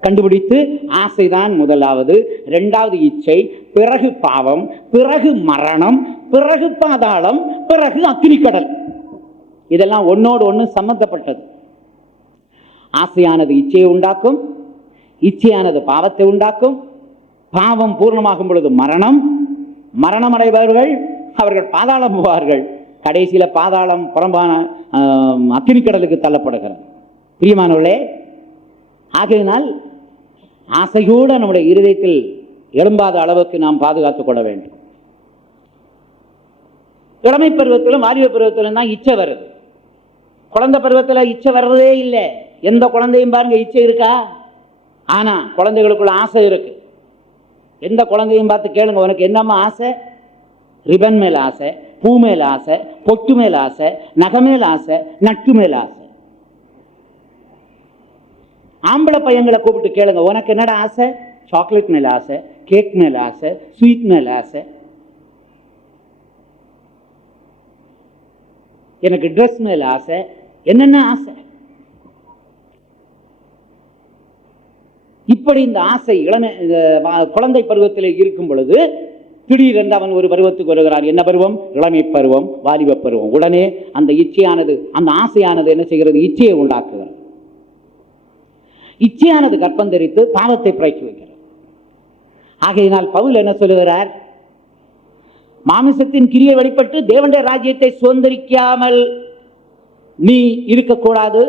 கண்டுபிடித்து ஆசைதான் முதலாவது, இரண்டாவது இச்சை, பிறகு பாவம், பிறகு மரணம், பிறகு பாதாளம், பிறகு அக்கினிக்கடல். இதெல்லாம் ஒன்னோடு ஒன்று சம்பந்தப்பட்டது. ஆசையானது இச்சையை உண்டாக்கும், இச்சையானது பாவத்தை உண்டாக்கும், பாவம் பூர்ணமாகும் பொழுது மரணம், மரணம் அடைபவர்கள் அவர்கள் பாதாளம் போவார்கள், கடைசியில பாதாளம் புறம்பான அக்கினிக்கடலுக்கு தள்ளப்படுகிறது. பிரியமானவர்களே, ஆகையினால் ஆசையோடு நம்முடைய இருதயத்தில் எழும்பாத அளவுக்கு நாம் பாதுகாத்துக் கொள்ள வேண்டும். இளமை பருவத்திலும் வாலிப பருவத்திலும் தான் இச்சை வருது. குழந்தை பருவத்தில் இச்சை வர்றதே இல்லை. எந்த குழந்தையும் பாருங்க இச்சை இருக்கா? ஆனா குழந்தைகளுக்குள்ள ஆசை இருக்கு. எந்த குழந்தையும் பார்த்து கேளுங்க, உனக்கு என்னம்மா ஆசை? ரிபன் மேல ஆசை, பூ மேல ஆசை, பொட்டு மேல ஆசை, நகை மேல ஆசை, நட்டு மேல ஆசை. ஆம்பளை பையங்களை கூப்பிட்டு கேளுங்க, உனக்கு என்னடா ஆசை? சாக்லேட் மேல ஆசை, கேக் மேல ஆசை, ஸ்வீட் மேல ஆசை, எனக்கு ட்ரெஸ் மேல ஆசை, என்னென்ன ஆசை. இப்படி இந்த ஆசை குழந்தை பருவத்தில் இருக்கும் பொழுது திடீரென்று அவன் ஒரு பருவத்துக்கு வருகிறான். என்ன பருவம்? இளமை பருவம், வாலிப பருவம். உடனே அந்த இச்சையானது, அந்த ஆசையானது என்ன செய்கிறது? இச்சையை உண்டாக்குகிறது. இச்சையானது கற்பம் தரித்து பாவத்தை பிறக்கி வைக்கிறது. ஆகையினால் பவுல் என்ன சொல்லுகிறார்? மாமிசத்தின் கிரியை வெளிப்பட்டு தேவனுடைய ராஜ்யத்தை சுதந்திரிக்காமல் நீ இருக்கக்கூடாது.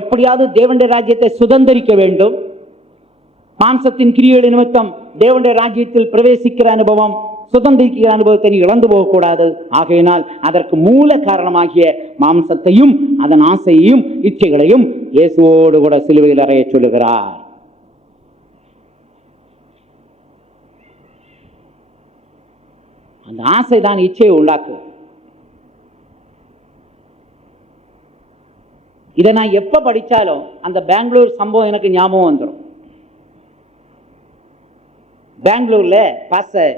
எப்படியாவது தேவனுடைய ராஜ்யத்தை சுதந்திரிக்க வேண்டும். மாம்சத்தின் கிரியைகள் நிமித்தம் தேவனுடைய ராஜ்யத்தில் பிரவேசிக்கிற அனுபவம், சுதந்திரிக்கிற அனுபவத்தை நீ இழந்து போகக்கூடாது. ஆகையினால் அதற்கு மூல காரணமாகிய மாம்சத்தையும் அதன் ஆசையையும் இச்சைகளையும் இயேசுவோடு கூட சிலுவையில் அறைய சொல்லுகிறார். அந்த ஆசை தான் இச்சையை உண்டாக்கு. இதை நான் எப்ப படிச்சாலும் அந்த பெங்களூர் சம்பவம் எனக்கு ஞாபகம் வந்துடும். பெங்களூர்ல பாஸ்டர்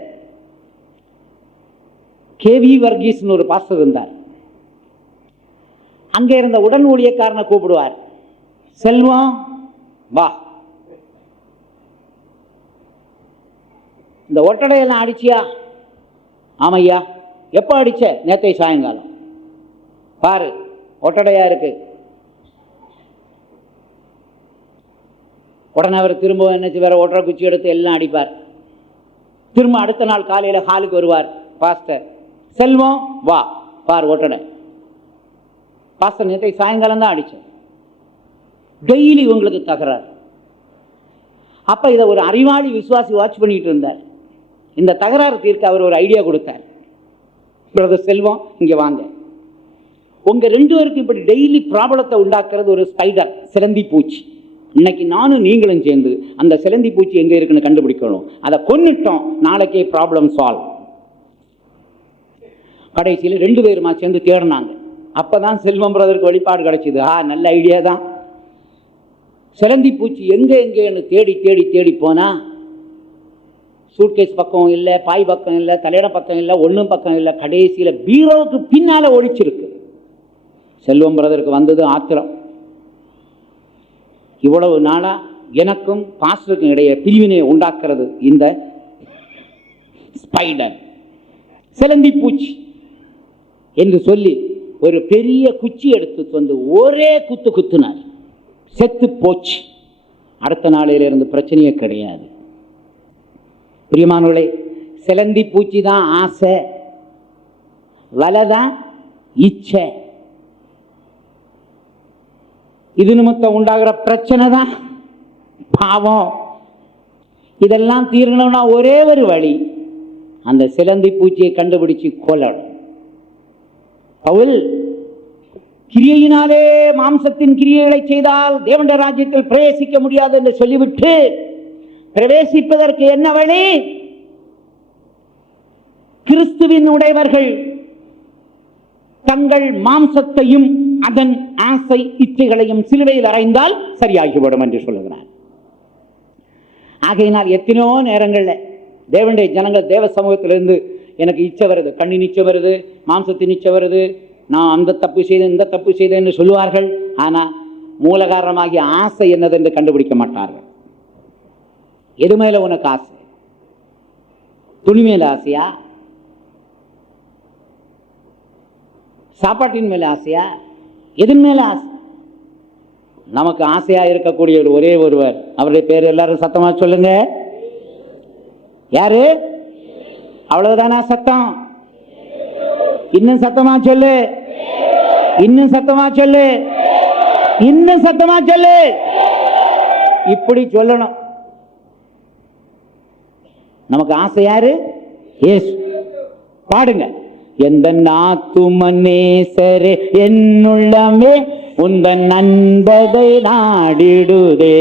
கேவி வர்கீஸ் ஒரு பாஸ்டர் இருந்தார். அங்கே இருந்த உடன் ஊழியக்காரனை கூப்பிடுவார், செல்வம் வா, இந்த ஒட்டடையெல்லாம் அடிச்சியா? ஆமையா. எப்ப அடிச்ச? நேத்தை சாயங்காலம். பாரு ஒட்டடையா இருக்கு. உடனே அவர் திரும்ப என்ன வேற ஒட்டரை குச்சி எடுத்து எல்லாம் அடிப்பார். திரும்ப அடுத்த நாள் காலையில ஹாலுக்கு வருவார் பாஸ்டர், செல்வம் வா, பார் ஒட்டடை. பாஸ்டர் நேத்தை சாயங்காலம் தான் அடிச்ச. டெய்லி உங்களுக்கு தகராறு. அப்ப இதை ஒரு அறிவாளி விசுவாசி வாட்ச் பண்ணிட்டு இருந்தார். இந்த தகராறு தீர்க்க அவர் ஒரு ஐடியா கொடுத்தார். செல்வம் இங்க வாங்க, உங்க ரெண்டு பேருக்கும் இப்படி டெய்லி ப்ராப்ளத்தை உண்டாக்குறது ஒரு ஸ்பைடர், சிலந்தி பூச்சி. இன்னைக்கு நானும் நீங்களும் சேர்ந்து அந்த சிலந்தி பூச்சி எங்க இருக்குன்னு கண்டுபிடிக்கணும். அதை கொன்னுட்டோம், நாளைக்கே ப்ராப்ளம் சால்வ். கடைசியில் ரெண்டு பேருமா சேர்ந்து தேடினாங்க. அப்பதான் செல்வம் பிரதருக்கு வெளிப்பாடு கிடைச்சது. நல்ல ஐடியா தான். சிலந்தி பூச்சி எங்க எங்கன்னு தேடி தேடி தேடி போனா சூட்கேஸ் பக்கம் இல்லை, பாய் பக்கம் இல்லை, தலையிட பக்கம் இல்லை, ஒன்றும் பக்கம் இல்லை. கடைசியில் பீரோவுக்கு பின்னால ஒழிச்சிருக்கு. செல்வம் பிரதருக்கு வந்தது ஆத்திரம். இவ்வளவு நாளா எனக்கும் பாஸ்டருக்கும் இடையே பிரிவினை உண்டாக்குறது இந்த ஸ்பைடர், சிலந்தி பூச்சி என்று சொல்லி ஒரு பெரிய குச்சி எடுத்து வந்து ஒரே குத்து குத்துனார். செத்து போச்சு. அடுத்த நாளிலிருந்து பிரச்சனையே கிடையாது. பிரியமானவர்களே, சிலந்தி பூச்சி தான் ஆசை, வலைதான் இச்சை. இது நிமித்தம் உண்டாகிற பிரச்சனை தான் பாவம். இதெல்லாம் தீரணும்னா ஒரே ஒரு வழி, அந்த சிலந்தி பூச்சியை கண்டுபிடிச்சு கொல்லணும். பவுல் கிரியையினாலே மாம்சத்தின் கிரியைகளை செய்தால் தேவனுடைய ராஜ்யத்தில் பிரவேசிக்க முடியாது என்று சொல்லிவிட்டு, பிரவேசிப்பதற்கு என்ன வழி? கிறிஸ்துவின் உடையவர்கள் தங்கள் மாம்சத்தையும் அதன் ஆசை இச்சைகளையும் சிலுவையில் அறைந்தால் சரியாகிவிடும் என்று சொல்லுகிறார். ஆகையினால் எத்தனையோ நேரங்கள்ல தேவனுடைய ஜனங்கள் தேவ சமூகத்திலிருந்து எனக்கு இச்சை வருது, கண்ணின் இச்சை வருது, மாம்சத்தின் இச்சை வருது, நான் அந்த தப்பு செய்தேன் இந்த தப்பு செய்தேன் என்று சொல்லுவார்கள். ஆனா மூல காரணமாகிய ஆசை என்னது என்று கண்டுபிடிக்க மாட்டார்கள். எது மேல உனக்கு ஆசை? துணி மேல ஆசையா? சாப்பாட்டின் மேல ஆசையா? எதன் மேல ஆசை? நமக்கு ஆசையா இருக்கக்கூடிய ஒரே ஒருவர், அவருடைய பேர் எல்லாரும் சத்தமா சொல்லுங்க. யாரு? அவ்வளவுதானா சத்தம்? இன்னும் சத்தமா சொல்லு, இன்னும் சத்தமா சொல்லு, இன்னும் சத்தமா சொல்லு. இப்படி சொல்லணும். நமக்கு ஆசை யாரு? இயேசு. பாடுங்க. எந்த நாத்துமன்னேசரே என்னுள்ளமே உந்தன் நண்பதை நாடிடுதே,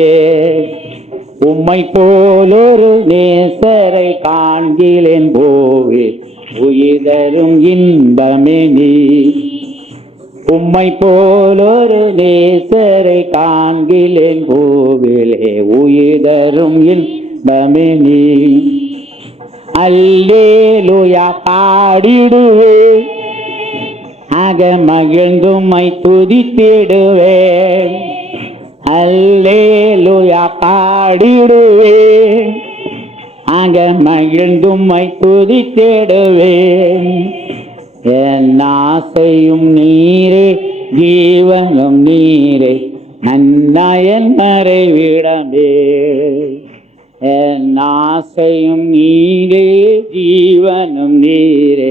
உம்மை போலொரு நேசரை காண்கிலேன் போவே உயிதரும் இன்பமே நீ. உம்மை போலொரு நேசரை காண்கிலேன் போவிலே உயிதரும் இன்பமே நீ. அல்லேலூயா பாடிடுவே, ஆக மகிழ்ந்தும்மை துதித்திடுவே. அல்லேலூயா பாடிடுவே, ஆக மகிழ்ந்தும்மை துதித்திடுவே. என் ஆசையும் நீரே, ஜீவனும் நீரே, நன்னாயன் மறைவிடமே. என் ஆசையும் நீரே, ஜீவனும் நீரே,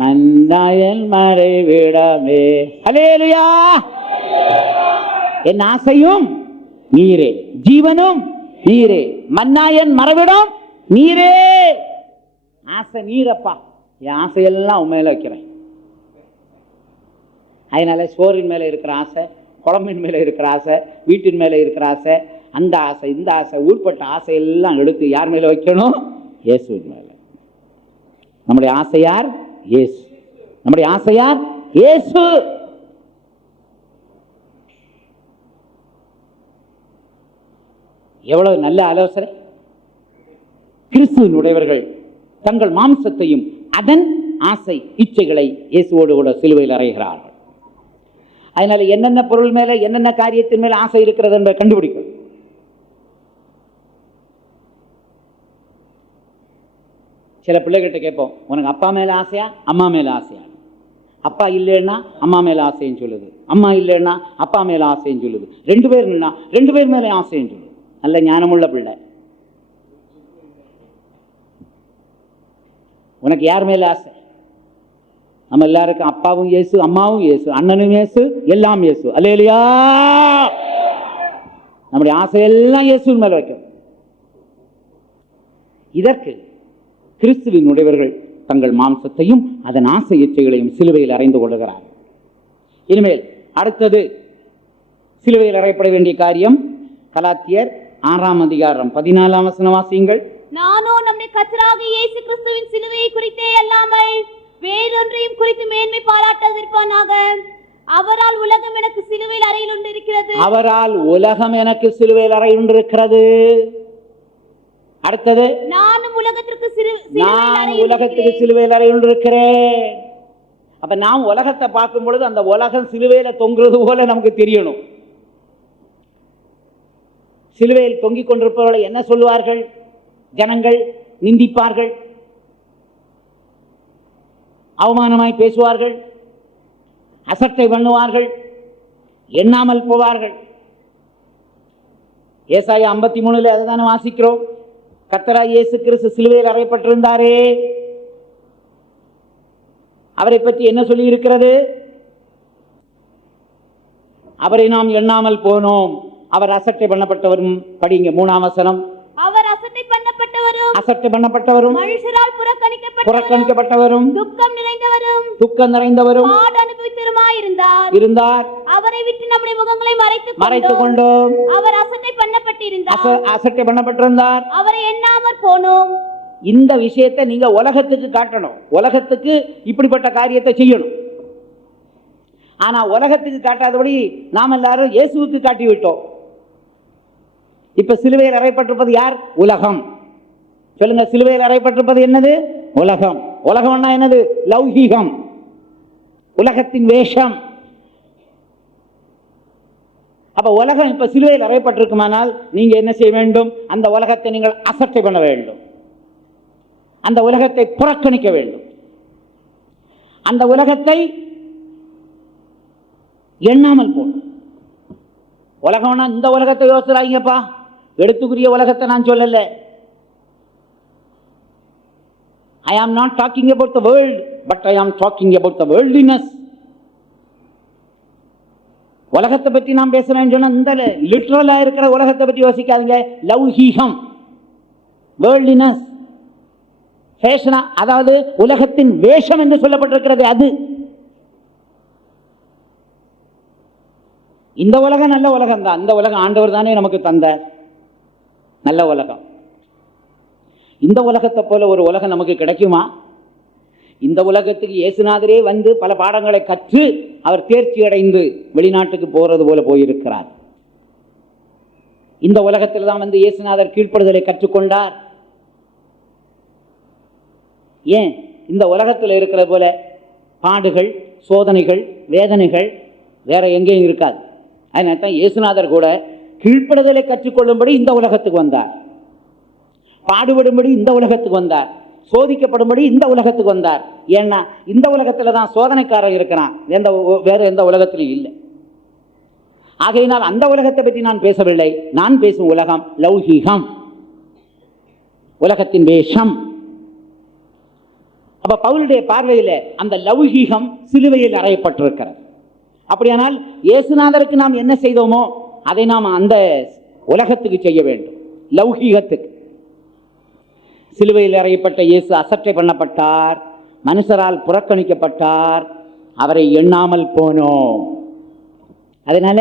நன்னாயன் மறைவிடமே. அல்லேலூயா. என் ஆசையும் நீரே, ஜீவனும் நீரே, மன்னாயன் மறைவிடம் நீரே. ஆசை நீரப்பா, என் ஆசையெல்லாம் உண்மையில வைக்கிறேன். அதனால சோறின் மேல இருக்கிற ஆசை, குழம்பின் மேல இருக்கிற ஆசை, வீட்டின் மேல இருக்கிற ஆசை, அந்த ஆசை இந்த ஆசை, ஊர்பட்ட ஆசையெல்லாம் எடுத்து யார் மேல வைக்கணும்? இயேசுவின் மேல. நம்முடைய ஆசை யார்? இயேசு. நம்முடைய ஆசை யார்? இயேசு. எவ்வளவு நல்ல ஆலோசனை. கிறிஸ்துவினுடையவர்கள் தங்கள் மாம்சத்தையும் அதன் ஆசை இச்சைகளை இயேசுவோடு கூட சிலுவையில் அறைகிறார்கள். அதனால என்னென்ன பொருள் மேல என்னென்ன காரியத்தின் மேல ஆசை இருக்கிறது என்பதை கண்டுபிடிக்கும். சில பிள்ளைகிட்ட கேட்போம், உனக்கு அப்பா மேல ஆசையா அம்மா மேல ஆசையா? அப்பா இல்லைன்னா அம்மா மேல ஆசைன்னு சொல்லுது, அம்மா இல்லைன்னா அப்பா மேல ஆசைன்னு சொல்லுது, ரெண்டு பேர் மேல ஆசைன்னு சொல்லுது. நல்ல ஞானமுள்ள பிள்ளை. உனக்கு யார் மேல ஆசை? நம்ம எல்லாருக்கும் அப்பாவும் இயேசு, அம்மாவும் இயேசு, அண்ணனும் இயேசு, எல்லாம் இயேசு. அல்லேலூயா. நம்முடைய ஆசையெல்லாம் இயேசுவின் மேல வைக்கும். இதற்கு கிறிஸ்துவின் உடையவர்கள் தங்கள் மாம்சத்தையும் அதன் ஆசை இச்சைகளையும் சிலுவையில் அறைந்து கொள்கிறார்கள். இனிமேல் அடுத்தது சிலுவையில் அறையப்பட வேண்டிய காரியம். கலாத்தியர் 6ஆம் அதிகாரம் 14ஆம் வசனம் வாசியுங்கள். நானோ நம்முடைய கர்த்தராகிய இயேசு கிறிஸ்துவின் சிலுவையை குறித்தே அல்லாமல் வேறொன்றையும் குறித்து மேன்மை பாராட்டாதிருப்பானாக. அவரால் உலகம் எனக்கு சிலுவையில் அறையுண்டிருக்கிறது. அவரால் உலகம் எனக்கு சிலுவையில் அறையுண்டிருக்கிறது. அடுத்தது, நானும் உலகத்திற்கு சிலுவையில் அறையுண்டிருக்கிறேன். அப்ப நாம் உலகத்தை பார்க்கும் பொழுது அந்த உலகம் சிலுவையில தொங்குறது போல நமக்கு தெரியணும். சிலுவையில் தொங்கிக் கொண்டிருப்பவர்களை என்ன சொல்லுவார்கள்? ஜனங்கள் நிந்திப்பார்கள், அவமானமாய் பேசுவார்கள், அசட்டை பண்ணுவார்கள், எண்ணாமல் போவார்கள். ஏசாயா 53 அதுதானே வாசிக்கிறோம். கர்த்தராகிய இயேசு கிறிஸ்து சிலுவையில் அறையப்பட்டிருந்தாரே, அவரை பற்றி என்ன சொல்லி இருக்கிறது? அவரை நாம் எண்ணாமல் போனோம், அவர் அசட்டை பண்ணப்பட்டவரும். படிங்க 3ஆம் வசனம். அவர் அசட்டை பண்ணப்பட்டவரும் மனுஷரால் புறக்கணிக்கப்பட்டவரும் துக்கம் நிறைந்தவரும் பாடு அனுபவித்தவருமாய் இருந்தார். அவரை விட்டு நம்முடைய முகங்களை மறைத்துக் கொண்டோம். அவர் அசட்டை பண்ணப்பட்டிருந்தார், அவரை எண்ணாமற் போனோம். இந்த விஷயத்தை நீங்க உலகத்துக்கு காட்டணும். உலகத்துக்கு இப்படிப்பட்ட காரியத்தை செய்யணும். ஆனா உலகத்துக்கு காட்டாதபடி நாம் எல்லாரும் இயேசுவுக்கு காட்டிவிட்டோம். இப்ப சிலுவையில் அறையப்பட்டிருப்பது யார்? உலகம். சொல்லுங்க, சிலுவையில் அறையப்பட்டிருப்பது என்னது? உலகம். உலகம்னா என்னது? லௌகீகம், உலகத்தின் வேஷம். அப்ப உலகம் இப்ப சிலுவையில் அறையப்பட்டிருக்குமானால் நீங்க என்ன செய்ய வேண்டும்? அந்த உலகத்தை நீங்கள் அசட்டை பண்ண வேண்டும், அந்த உலகத்தை புறக்கணிக்க வேண்டும், அந்த உலகத்தை எண்ணாமல் போகணும். உலகம்னா இந்த உலகத்தை யோசிறாங்கப்பா, எடுத்துக்குரிய உலகத்தை நான் சொல்லல. I am not talking about the world but I ஆம் டாக்கிங் அபவுட் த வேர்ல்ட்லினஸ். உலகத்தை பற்றி நாம் பேசுறேன்னு சொன்னா இந்த லிட்ரலா இருக்கிற உலகத்தை பற்றி யோசிக்காதீங்க. லௌகீகம், வேர்ல்ட்லினஸ், ஃபேஷனா, அதாவது உலகத்தின் வேஷம் என்று சொல்லப்பட்டிருக்கிறது அது. இந்த உலகம் நல்ல உலகம் தான். இந்த உலகம் ஆண்டவர் தானே நமக்கு தந்த நல்ல உலகம். இந்த உலகத்தை போல ஒரு உலகம் நமக்கு கிடைக்குமா? இந்த உலகத்துக்கு இயேசுநாதரே வந்து பல பாடங்களை கற்று அவர் தேர்ச்சி அடைந்து வெளிநாட்டுக்கு போறது போல போயிருக்கிறார். இந்த உலகத்தில் தான் வந்து இயேசுநாதர் கீழ்ப்படுதலை கற்றுக்கொண்டார். ஏன் இந்த உலகத்தில் இருக்கிற போல பாடுகள், சோதனைகள், வேதனைகள் வேற எங்கேயும் இருக்காது. அதனால தான் இயேசுநாதர் கூட கீழ்ப்படுதலை கற்றுக்கொள்ளும்படி இந்த உலகத்துக்கு வந்தார், பாடுபடும்படி இந்த உலகத்துக்கு வந்தார், சோதிக்கப்படும்படி இந்த உலகத்துக்கு வந்தார். ஏன்னா இந்த உலகத்துல தான் சோதனைக்காரன் இருக்கிறான், வேற எந்த உலகத்திலும் இல்லை. ஆகையினால் அந்த உலகத்தை பற்றி நான் பேசவில்லை. நான் பேசும் உலகம் லௌகீகம், உலகத்தின் வேஷம். அப்ப பவுலுடைய பார்வையில அந்த லௌகீகம் சிலுவையில் அறையப்பட்டிருக்கிறது. அப்படியானால் இயேசுநாதருக்கு நாம் என்ன செய்தோமோ அதை நாம் அந்த உலகத்துக்கு செய்ய வேண்டும், லௌகீகத்துக்கு. சிலுவையில் அறையப்பட்ட இயேசு அசட்டை பண்ணப்பட்டார், மனுஷரால் புறக்கணிக்கப்பட்டார், அவரை எண்ணாமல் போனோம். அதனால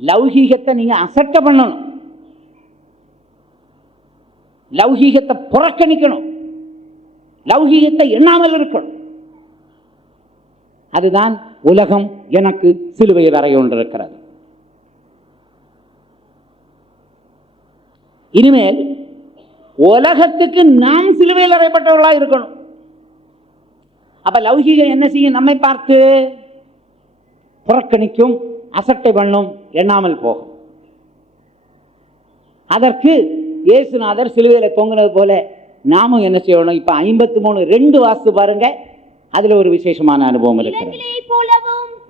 லௌகீகத்தை நீங்க அசட்டை பண்ணணும், லௌகீகத்தை புறக்கணிக்கணும், லௌகீகத்தை எண்ணாமல் இருக்கணும். அதுதான் உலகம் எனக்கு சிலுவையில் அறைய கொண்டிருக்கிறது. இனிமேல் உலகத்துக்கு நாம் சிலுவையில் அறையப்பட்டவர்களா இருக்கணும். அப்ப லௌகீகம் என்ன செய்யும்? நம்மை பார்த்து புறக்கணிக்கும், அசட்டை பண்ணும், எண்ணாமல் போகும். அதற்கு இயேசுநாதர் சிலுவையில தொங்கினது போல நாமும் என்ன செய்யணும்? இப்ப 53:2 வாசித்து பாருங்க. அதுல ஒரு விசேஷமான அனுபவம் இருக்கிறது.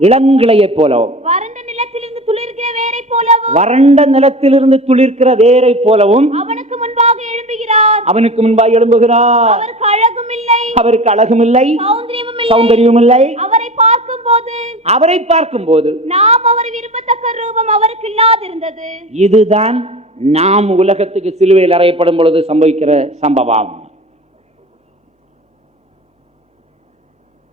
இளங்கிளையை போலவும், வறண்ட நிலத்திலிருந்து துளிர்க்கிற வேரை போலவும் அவனுக்கு முன்பாக எழும்புகிறார். அவருக்கு அழகும் இல்லை, சௌந்தரியமும் இல்லை. அவரை பார்க்கும்போது நாம் அவரை விரும்பத்தக்க ரூபம் அவருக்கு இல்லாதிருந்தது. இதுதான் நாம் உலகத்துக்கு சிலுவையில் அறையப்படும் பொழுது சம்பவிக்கிற சம்பவம்.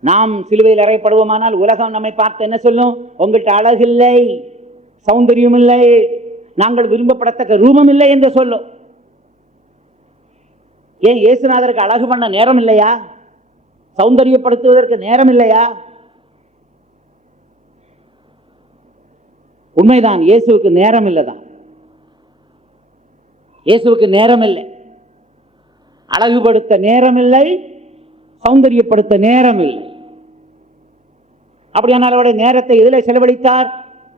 நாம் சிலுவையில் அறையப்படுவோமானால் உலகம் நம்மை பார்த்து என்ன சொல்லும்? உங்கள்கிட்ட அழகில்லை, சௌந்தரியம் இல்லை, நாங்கள் விரும்பப்படத்தக்க ரூபம் இல்லை என்று சொல்லும். ஏன் இயேசுநாதருக்கு அழகு பண்ண நேரம் இல்லையா? சௌந்தரியப்படுத்துவதற்கு நேரம் இல்லையா? உண்மைதான், இயேசுவுக்கு நேரம் இல்லைதான். இயேசுவுக்கு நேரம் இல்லை, அழகுபடுத்த நேரம் இல்லை, சௌந்தரியப்படுத்த நேரம் இல்லை. அப்படியானால் அவருடைய நேரத்தை எதில் செலவழித்தார்?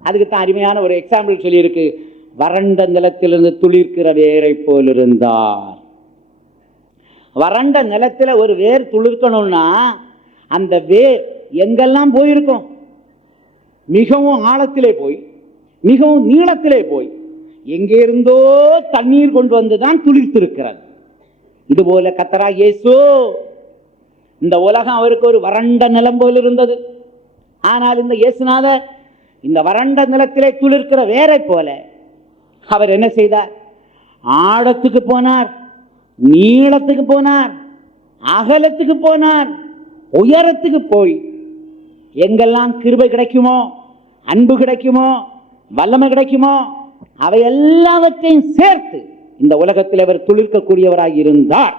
அதுக்கு தான் அருமையான ஒரு எக்ஸாம்பிள் சொல்லியிருக்கு. வறண்ட நிலத்திலிருந்து துளிர்க்கிற வேரை போல் இருந்தார். வறண்ட நிலத்தில் ஒரு வேர் துளிர்க்கணும்னா அந்த வேர் எங்கெல்லாம் போயிருக்கும்? மிகவும் ஆழத்திலே போய், மிகவும் நீளத்திலே போய், எங்கே இருந்தோ தண்ணீர் கொண்டு வந்துதான் துளிர்த்திருக்கிறது. இதுபோல கர்த்தராகிய இயேசு, இந்த உலகம் அவருக்கு ஒரு வறண்ட நிலம் போல் இருந்தது. ஆனால் இந்த இயேசுநாதர் இந்த வறண்ட நிலத்திலே துளிர்க்கிற வேரை போல அவர் என்ன செய்தார்? ஆழத்துக்கு போனார், நீளத்துக்கு போனார், அகலத்துக்கு போனார், உயரத்துக்கு போய் எங்கெல்லாம் கிருபை கிடைக்குமோ, அன்பு கிடைக்குமோ, வல்லமை கிடைக்குமோ, அவை எல்லாவற்றையும் சேர்த்து இந்த உலகத்தில் அவர் துளிர்க்கக்கூடியவராக இருந்தார்.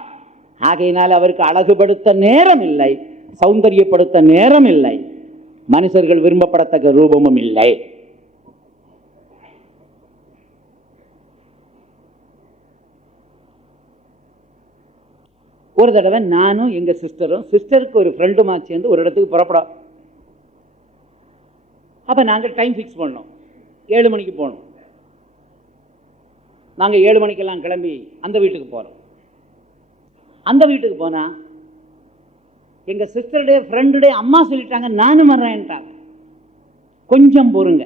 ஆகையினால் அவருக்கு அழகுபடுத்த நேரம் இல்லை, சௌந்தரியப்படுத்த நேரம் இல்லை, மனுஷர்கள் விரும்பப்படத்தக்க ரூபமும் இல்லை. ஒரு தடவை நானும் எங்க சிஸ்டருக்கு ஒரு ஃப்ரெண்டுமா சேர்ந்து ஒரு இடத்துக்கு புறப்படும். அப்ப நாங்கள் டைம் ஃபிக்ஸ் பண்ணோம், 7 மணிக்கு போனோம். நாங்கள் 7 மணிக்கெல்லாம் கிளம்பி அந்த வீட்டுக்கு போறோம். அந்த வீட்டுக்கு போனா எங்க சிஸ்டருடைய ஃப்ரெண்டுடைய அம்மா சொல்லிட்டாங்க, நானும் வர்றேன்ட்டாங்க. கொஞ்சம் பொறுங்க.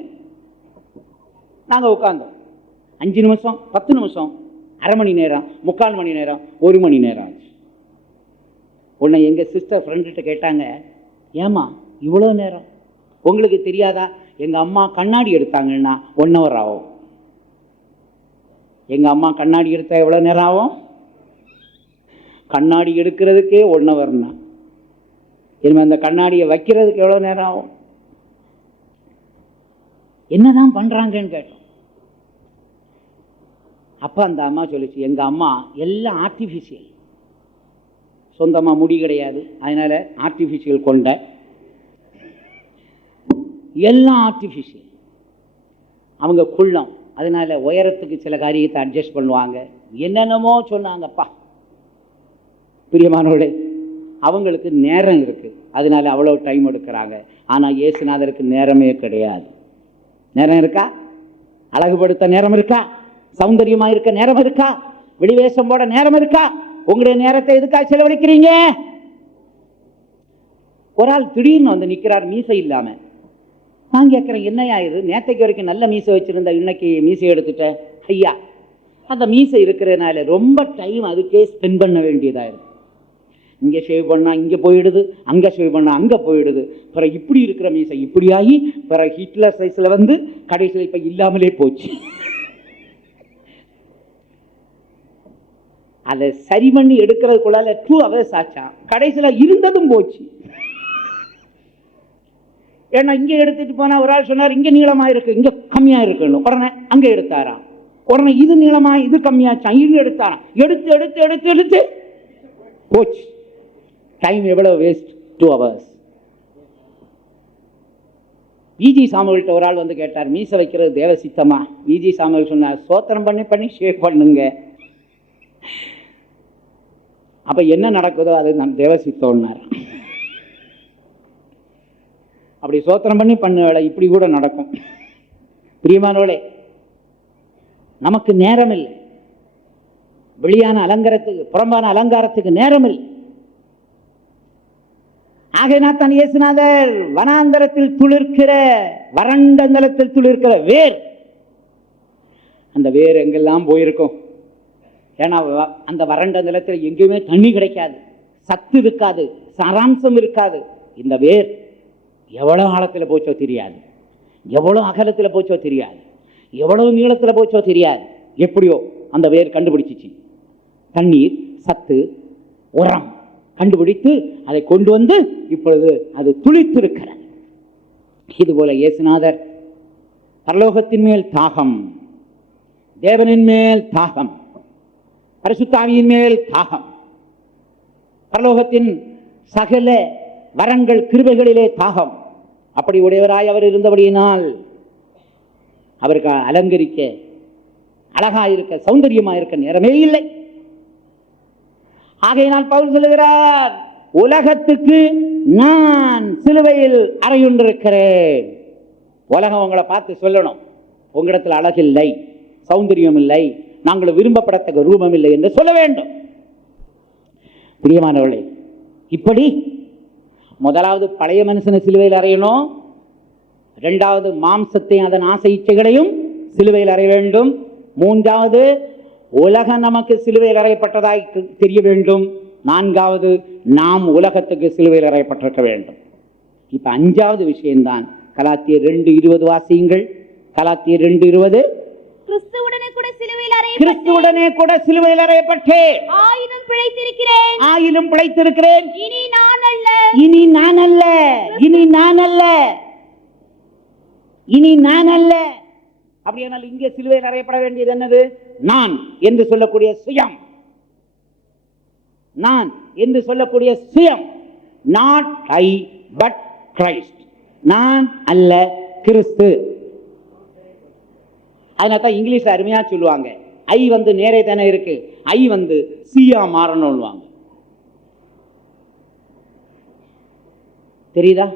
நாங்க உட்கார்ந்தோம். 5 நிமிஷம், 10 நிமிஷம், அரை மணி நேரம், 3/4 மணி நேரம், 1 மணி நேரம் ஆச்சு. உன்னை எங்கள் சிஸ்டர் ஃப்ரெண்டுகிட்ட கேட்டாங்க, ஏம்மா இவ்வளோ நேரம் உங்களுக்கு தெரியாதா? எங்கள் அம்மா கண்ணாடி எடுத்தாங்கன்னா 1 hour ஆகும். எங்கள் அம்மா கண்ணாடி எடுத்தால் எவ்வளோ நேரம் ஆகும்? கண்ணாடி எடுக்கிறதுக்கே 1 hourனா இனிமேல் அந்த கண்ணாடியை வைக்கிறதுக்கு எவ்வளோ நேரம் ஆகும்? என்னதான் பண்ணுறாங்கன்னு கேட்டோம். அப்போ அந்த அம்மா சொல்லிச்சு, எங்கள் அம்மா எல்லாம் ஆர்டிஃபிஷியல், சொந்தமாக முடி கிடையாது, அதனால் ஆர்டிஃபிஷியல் கொண்ட எல்லாம் ஆர்டிஃபிஷியல். அவங்க குள்ளம், அதனால் உயரத்துக்கு சில காரியத்தை அட்ஜஸ்ட் பண்ணுவாங்க, என்னென்னமோ சொன்னாங்கப்பா. பிரியமானவர்களே, அவங்களுக்கு நேரம் இருக்குது, அதனால் அவ்வளோ டைம் எடுக்கிறாங்க. ஆனால் இயேசுநாதருக்கு நேரமே கிடையாது. நேரம் இருக்கா? அழகுபடுத்த நேரம் இருக்கா? சௌந்தரியமாக இருக்க நேரம் இருக்கா? வெளிவேஷம் போட நேரம் இருக்கா? உங்களுடைய நேரத்தை எதுக்காக செலவழிக்கிறீங்க? ஒரு ஆள் திடீர்னு வந்து நிற்கிறார் மீசை இல்லாமல். நான் கேட்குறேன், என்னையா இது? நேற்றைக்கு வரைக்கும் நல்ல மீசை வச்சுருந்த, இன்னைக்கு மீசை எடுத்துட்டேன். ஐயா, அந்த மீசை இருக்கிறதுனால ரொம்ப டைம் அதுக்கே ஸ்பெண்ட் பண்ண வேண்டியதாக இருக்குது. இங்கே ஷேவ் பண்ணால் இங்கே போயிடுது, அங்கே ஷேவ் பண்ணால் அங்கே போயிடுது. பிறகு இப்படி இருக்கிற மீசை இப்படி ஆகி பிறகு ஹிட்லர் சைஸில் வந்து கடைசியில் இப்போ இல்லாமலே போச்சு. அதை சரி பண்ணி எடுக்கிறதுக்குள்ளால 2 hours ஆச்சான். கடைசியில் இருந்ததும் போச்சு. ஏன்னா இங்கே எடுத்துட்டு போனால் ஒரு ஆள் சொன்னார், இங்கே நீளமாக இருக்குது, இங்கே கம்மியாக இருக்குன்னு. உடனே அங்கே எடுத்தாராம். உடனே இது நீளமாக இது கம்மியாச்சான், இது எடுத்தாராம். எடுத்து எடுத்து எடுத்து எடுத்து போச்சு. டைம் எவ்வளோ வேஸ்ட்? 2 hours. விஜி சாமுவேல்கிட்ட ஒரு ஆள் வந்து கேட்டார், மீசை வைக்கிறது தேவ சித்தமா? விஜி சாமுவேல் சொன்னார், சோத்திரம் பண்ணி பண்ணி ஷேவ் பண்ணுங்க, அப்போ என்ன நடக்குதோ அது நம் தேவ சித்தம்னார். அப்படி சோத்திரம் பண்ணி பண்ண வேலை இப்படி கூட நடக்கும். பிரியமானவர்களே, நமக்கு நேரம் இல்லை. வெளியான அலங்காரத்துக்கு, புறம்பான அலங்காரத்துக்கு நேரம் இல்லை. ஆகையினால் தான் இயேசுநாதர் வனாந்தரத்தில் துளிர்க்கிற, வறண்ட நிலத்தில் துளிர்க்கிற வேர். அந்த வேர் எங்கெல்லாம் போயிருக்கும்? ஏன்னா அந்த வறண்ட நிலத்தில் எங்கேயுமே தண்ணி கிடைக்காது, சத்து இருக்காது, சாராம்சம் இருக்காது. இந்த வேர் எவ்வளோ ஆழத்தில் போச்சோ தெரியாது, எவ்வளோ அகலத்தில் போச்சோ தெரியாது, எவ்வளவு நீளத்தில் போச்சோ தெரியாது. எப்படியோ அந்த வேர் கண்டுபிடிச்சிச்சு. தண்ணீர், சத்து, உரம் கண்டுபிடித்து அதை கொண்டு வந்து இப்பொழுது அது துளித்திருக்கிறது. இதுபோல இயேசுநாதர் பரலோகத்தின் மேல் தாகம், தேவனின் மேல் தாகம், பரிசுத்தாவியின் மேல் தாகம், பரலோகத்தின் சகல வரங்கள் கிருபைகளிலே தாகம். அப்படி உடையவராய் அவர் இருந்தபடியினால் அவருக்கு அலங்கரிக்க, அழகாயிருக்க, சௌந்தரியமாயிருக்க நேரமே இல்லை. ஆகையினால் பவுல் சொல்லுகிறார், உலகத்துக்கு நான் சிலுவையில் அறையுண்டிருக்கிறேன். உலகம் உங்களை பார்த்து சொல்லணும், உங்களிடத்தில் அழகில்லை, சௌந்தரியம் இல்லை, நாங்கள் விரும்பப்படத்தக்க ரூபம் இல்லை என்று சொல்ல வேண்டும். பிரியமானவர்களே, இப்படி முதலாவது பழைய மனுஷனை சிலுவையில் அறையணும், இரண்டாவது மாம்சத்தையும் அதன் ஆசை இச்சைகளையும் சிலுவையில் அறைய வேண்டும், மூன்றாவது உலகம் நமக்கு சிலுவையில் அறையப்பட்டதாய் தெரிய வேண்டும், நான்காவது நாம் உலகத்துக்கு சிலுவையில் அறையப்பட்டிருக்க வேண்டும். இப்ப 5வது விஷயம்தான் கலாத்தியர் 2:20 வாசியுங்கள். கலாத்தியர் 2:20. கிறிஸ்துவுடனே கூட சிலுவையில் அறையப்பட்டேன், ஆயினும் பிழைத்திருக்கிறேன், ஆயினும் பிழைத்திருக்கிறேன். இனி நான் அல்ல, இனி நான் அல்ல, இனி நான் அல்ல, இனி நான் அல்ல. அப்படியானால் இங்கே சிலுவையில் அறையப்பட வேண்டியது என்னது? நான் என்று சொல்லக்கூடிய சுயம், நான் என்று சொல்லக்கூடிய சுயம். Not I but Christ. நான் அல்ல, கிறிஸ்து. அதனால தான் இங்கிலீஷ்ல அருமையா சொல்லுவாங்க, ஐ வந்து நேரே தானே இருக்கு, ஐ வந்து சியா மாறணும்வாங்க. தெரியுதா?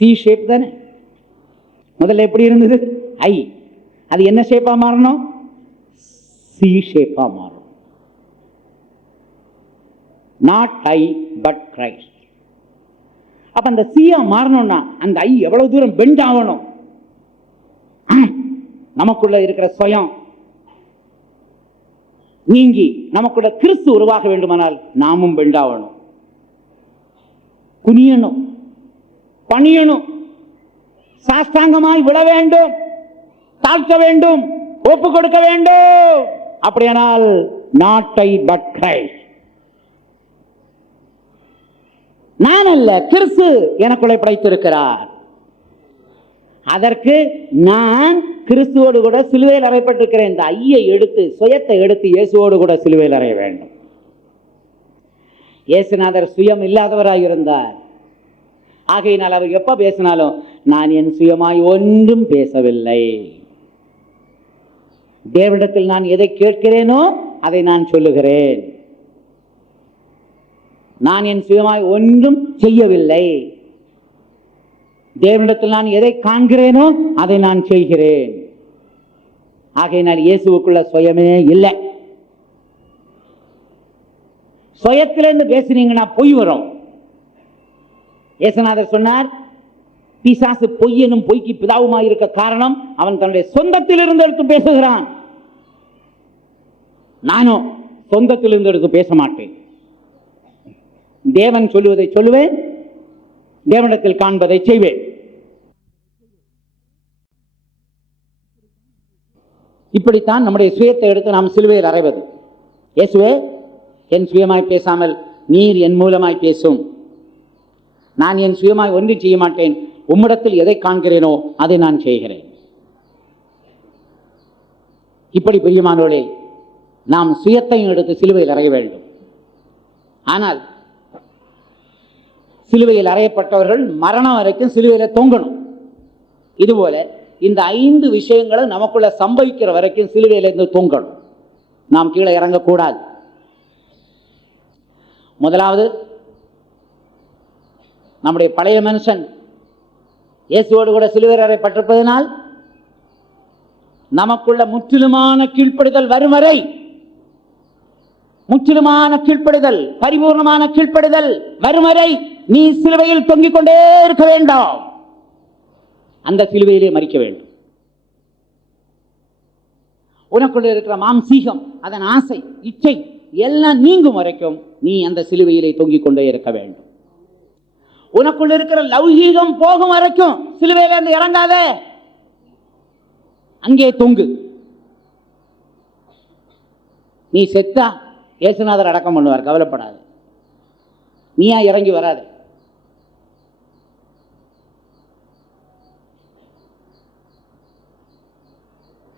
சி ஷேப் தானே முதல்ல எப்படி இருந்தது? ஐ. அது என்ன ஷேப்பா மாறணும்? சி ஷேப்பா மாறும். Not I but Christ. அப்ப அந்த சியா மாறணும்னா அந்த ஐ எவ்வளவு தூரம் பெண்ட் ஆகணும்? நமக்குள்ள இருக்கிற சுயம் நீங்கி நமக்குள்ள கிறிஸ்து உருவாக வேண்டுமானால் நாமும் பெண்டாவணும், குனியணும், பணியணும், சாஷ்டாங்கமாய் விழ வேண்டும், தாழ்த்த வேண்டும், ஒப்பு கொடுக்க வேண்டும். அப்படியானால் நாட்டை பட் கிரைஸ்ட், நான் அல்ல கிறிஸ்து எனக்குள்ளே படைத்திருக்கிறார். அதற்கு நான் கிறிஸ்துவோடு கூட சிலுவையில் அறையப்பட்டிருக்கிறேன். இந்த ஐயை எடுத்து, சுயத்தை எடுத்து இயேசுவோடு கூட சிலுவையில் அறைய வேண்டும். இயேசுநாதர் சுயம் இல்லாதவராய் இருந்தார். ஆகையினால் அவர் எப்ப பேசினாலும் நான் என் சுயமாய் ஒன்றும் பேசவில்லை, தேவனிடத்தில் நான் எதை கேட்கிறேனோ அதை நான் சொல்லுகிறேன், நான் என் சுயமாய் ஒன்றும் செய்யவில்லை, தேவனிடத்தில் நான் எதை காண்கிறேனோ அதை நான் செய்கிறேன். ஆகையினால் இயேசுவுக்குள்ள சுயமே இல்லை. சுயத்திலிருந்து பேசுனீங்கன்னா பொய் வரும். இயேசுநாதர் சொன்னார், பிசாசு பொய் எனும் பொய்க்கு பிதாவுமாய் இருக்க காரணம் அவன் தன்னுடைய சொந்தத்திலிருந்து எடுத்து பேசுகிறான். நானும் சொந்தத்திலிருந்து எடுத்து பேச மாட்டேன். தேவன் சொல்லுவதை சொல்லுவேன், தேவனிடத்தில் காண்பதை செய்வேன். இப்படித்தான் நம்முடைய சுயத்தை எடுத்து நாம் சிலுவையில் அறைவது. இயேசுவே, என் சுயமாய் பேசாமல் நீர் என் மூலமாய் பேசும். நான் என் சுயமாய் ஒன்றும் செய்ய மாட்டேன், உம்மிடத்தில் எதை காண்கிறேனோ அதை நான் செய்கிறேன். இப்படி பிரியமானவர்களே, நாம் சுயத்தையும் எடுத்து சிலுவையில் அறைய வேண்டும். ஆனால் சிலுவையில் அறையப்பட்டவர்கள் மரணம் வரைக்கும் சிலுவையில் தொங்கணும். இதுபோல இந்த 5 விஷயங்களும் நமக்குள்ள சம்பவிக்கிற வரைக்கும் சிலுவையில் இருந்து தொங்கணும். நாம் கீழே இறங்கக்கூடாது. முதலாவது, நம்முடைய பழைய மனுஷன் இயேசுவோடு கூட சிலுவையில் அறையப்பட்டிருப்பதனால் நமக்குள்ள முற்றிலுமான கீழ்ப்படிதல் வரும் வரை, முற்றிலுமான கீழ்ப்படிதல், பரிபூர்ணமான கீழ்ப்படிதல் வரும் வரை நீ சிலுவையில் தொங்கிக் கொண்டே இருக்க வேண்டாம். அந்த சிலுவையிலே மரிக்க வேண்டும். உனக்குள்ள இருக்கிற மாம்சீகம், அதன் ஆசை, இச்சை எல்லாம் நீங்கும் வரைக்கும் நீ அந்த சிலுவையிலே தொங்கிக் கொண்டே இருக்க வேண்டும். உனக்குள்ள இருக்கிற லௌகீகம் போகும் வரைக்கும் சிலுவையில இருந்து இறங்காத, அங்கே தொங்கு. நீ செத்தா இயேசுநாதர் அடக்கம் பண்ணுவார், கவலைப்படாது. நீயா இறங்கி வராது.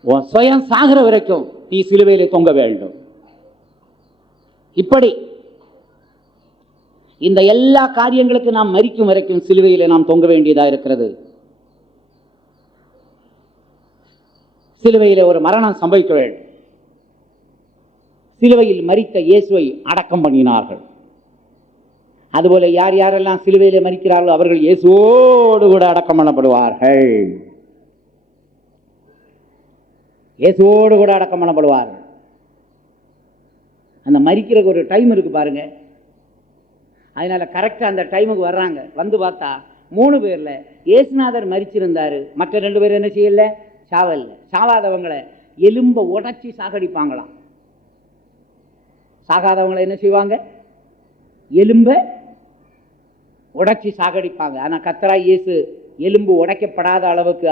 உன் சுயம் சாகிற வரைக்கும் நீ சிலுவையிலே தொங்க வேண்டும். இப்படி இந்த எல்லா காரியங்களுக்கு நாம் மரிக்கும் வரைக்கும் சிலுவையிலே நாம் தொங்க வேண்டியதா இருக்கிறது. சிலுவையிலே ஒரு மரணம் சம்பவிக்க வேண்டும். சிலுவையில் மரித்த இயேசுவை அடக்கம் பண்ணினார்கள். அதுபோல யார் யாரெல்லாம் சிலுவையிலே மரிக்கிறார்களோ அவர்கள் இயேசுவோடு கூட அடக்கம் பண்ணப்படுவார்கள். இயேசுவோடு கூட அடக்கம் பண்ணப்படுவார்கள். அந்த மரிக்கிறதுக்கு ஒரு டைம் இருக்கு பாருங்க. அதனால கரெக்டா அந்த டைமுக்கு வர்றாங்க. வந்து பார்த்தா 3 பேர்ல இயேசுநாதர் மரிச்சிருந்தாரு, மற்ற 2 பேர் என்ன செய்யல, சாவல்ல. சாவாதவங்களை எலும்ப உடைச்சி சாகடிப்பாங்களாம். சாகாதவங்களை என்ன செய்வாங்க, எலும்ப உடைச்சி சாகடிப்பாங்க. ஆனா கர்த்தராகிய இயேசு எலும்பு உடைக்கப்படாத அளவுக்கு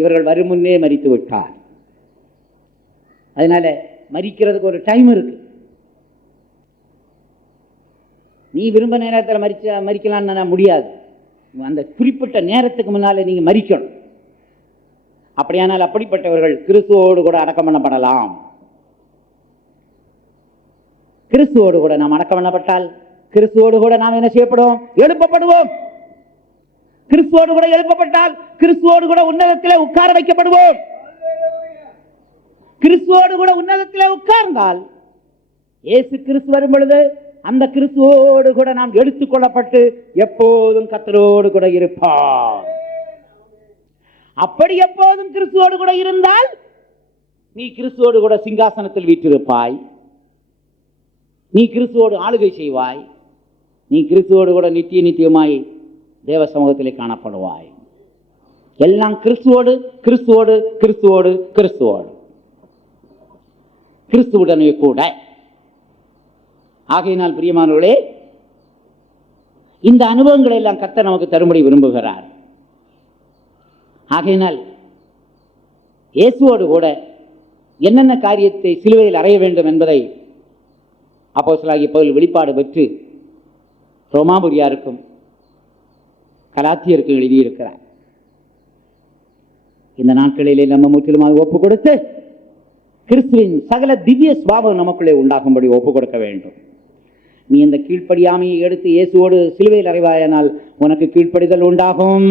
இவர்கள் வரும் முன்னே மரித்து விட்டார். அதனால மரிக்கிறதுக்கு ஒரு டைம் இருக்கு. நீ விரும்ப நேரத்தில் மரிக்கலான்னு முடியாது. அந்த குறிப்பிட்ட நேரத்துக்கு முன்னாலே நீங்க மரிக்கணும். அப்படியானால் அப்படிப்பட்டவர்கள் கிறிஸ்துவோடு கூட அடக்கம் பண்ணப்படலாம். கிறிஸ்துவோடு கூட நாம் அடக்கம் பண்ணப்பட்டால் கிறிஸ்துவோடு கூட நாம் என்ன செய்யப்படுவோம், எழுப்பப்படுவோம். கிறிஸ்துவோடு கூட எழுப்பப்பட்டால் கிறிஸ்துவோடு கூட உன்னதத்திலே உட்கார வைக்கப்படுவோம். கிறிஸ்துவோடு கூட உன்னதத்திலே உட்கார்ந்தால் இயேசு கிறிஸ்து வரும் பொழுது அந்த கிறிஸ்துவோடு கூட நாம் எடுத்துக் கொள்ளப்பட்டு எப்போதும் கர்த்தரோடு கூட இருப்பார். அப்படி எப்போதும் கிறிஸ்துவோடு கூட இருந்தால் நீ கிறிஸ்துவோடு கூட சிங்காசனத்தில் வீற்றிருப்பாய். நீ கிறிஸ்துவோடு ஆளுகை செய்வாய். நீ கிறிஸ்துவோடு கூட நித்திய நித்தியமாய் தேவ சமூகத்திலே காணப்படுவாய். எல்லாம் கிறிஸ்துவோடு கிறிஸ்துவோடு கிறிஸ்துவோடு கிறிஸ்துவோடு. கிறிஸ்துவுடனே கூட. ஆகையினால் பிரியமானவர்களே, இந்த அனுபவங்களை எல்லாம் கர்த்தர் நமக்கு தரும்படி விரும்புகிறார். ஆகையினால் இயேசுவோடு கூட என்னென்ன காரியத்தை சிலுவையில் அறைய வேண்டும் என்பதை அப்போஸ்தலனாகிய பவுல் வெளிப்பாடு பெற்று ரோமாபுரியாருக்கும் கலாத்தியருக்கும் எழுதியிருக்கிறார். இந்த நாட்களிலே நம்ம முற்றிலுமாக ஒப்பு கொடுத்து கிறிஸ்துவின் சகல திவ்ய சுபாவம் நமக்குள்ளே உண்டாகும்படி ஒப்பு கொடுக்க வேண்டும். நீ இந்த கீழ்ப்படியாமையை எடுத்து இயேசுவோடு சிலுவையில் அறைவாயானால் உனக்கு கீழ்ப்படிதல் உண்டாகும்.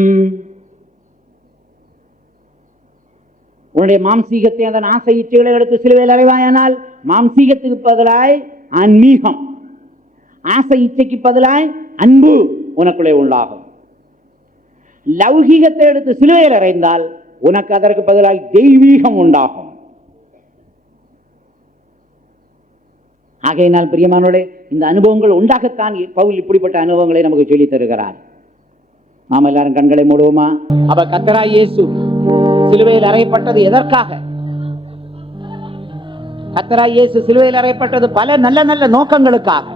உன்னுடைய மாம்சீகத்தை அதன் ஆசை இச்சைகளை எடுத்து சிலுவையில் அறைவாயானால் மாம்சீகத்துக்கு பதிலாய் ஆன்மீகம், ஆசை இச்சைக்கு பதிலாய் அன்பு உனக்குள்ளே உண்டாகும். லௌகீகத்தை எடுத்து சிலுவையில் அறைந்தால் உனக்கு அதற்கு பதிலாய் தெய்வீகம் உண்டாகும். ஆகையினால் பிரியமானோடு இந்த அனுபவங்கள் உண்டாகத்தான் பவுல் இப்படிப்பட்ட அனுபவங்களை நமக்கு சொல்லித் தருகிறார். நாம் எல்லாரும் கண்களை மூடுவோமா? அப்ப கர்த்தராகிய இயேசு சிலுவையில் அறையப்பட்டது எதற்காக? கர்த்தராகிய இயேசு சிலுவையில் அறையப்பட்டது பல நல்ல நல்ல நோக்கங்களுக்காக.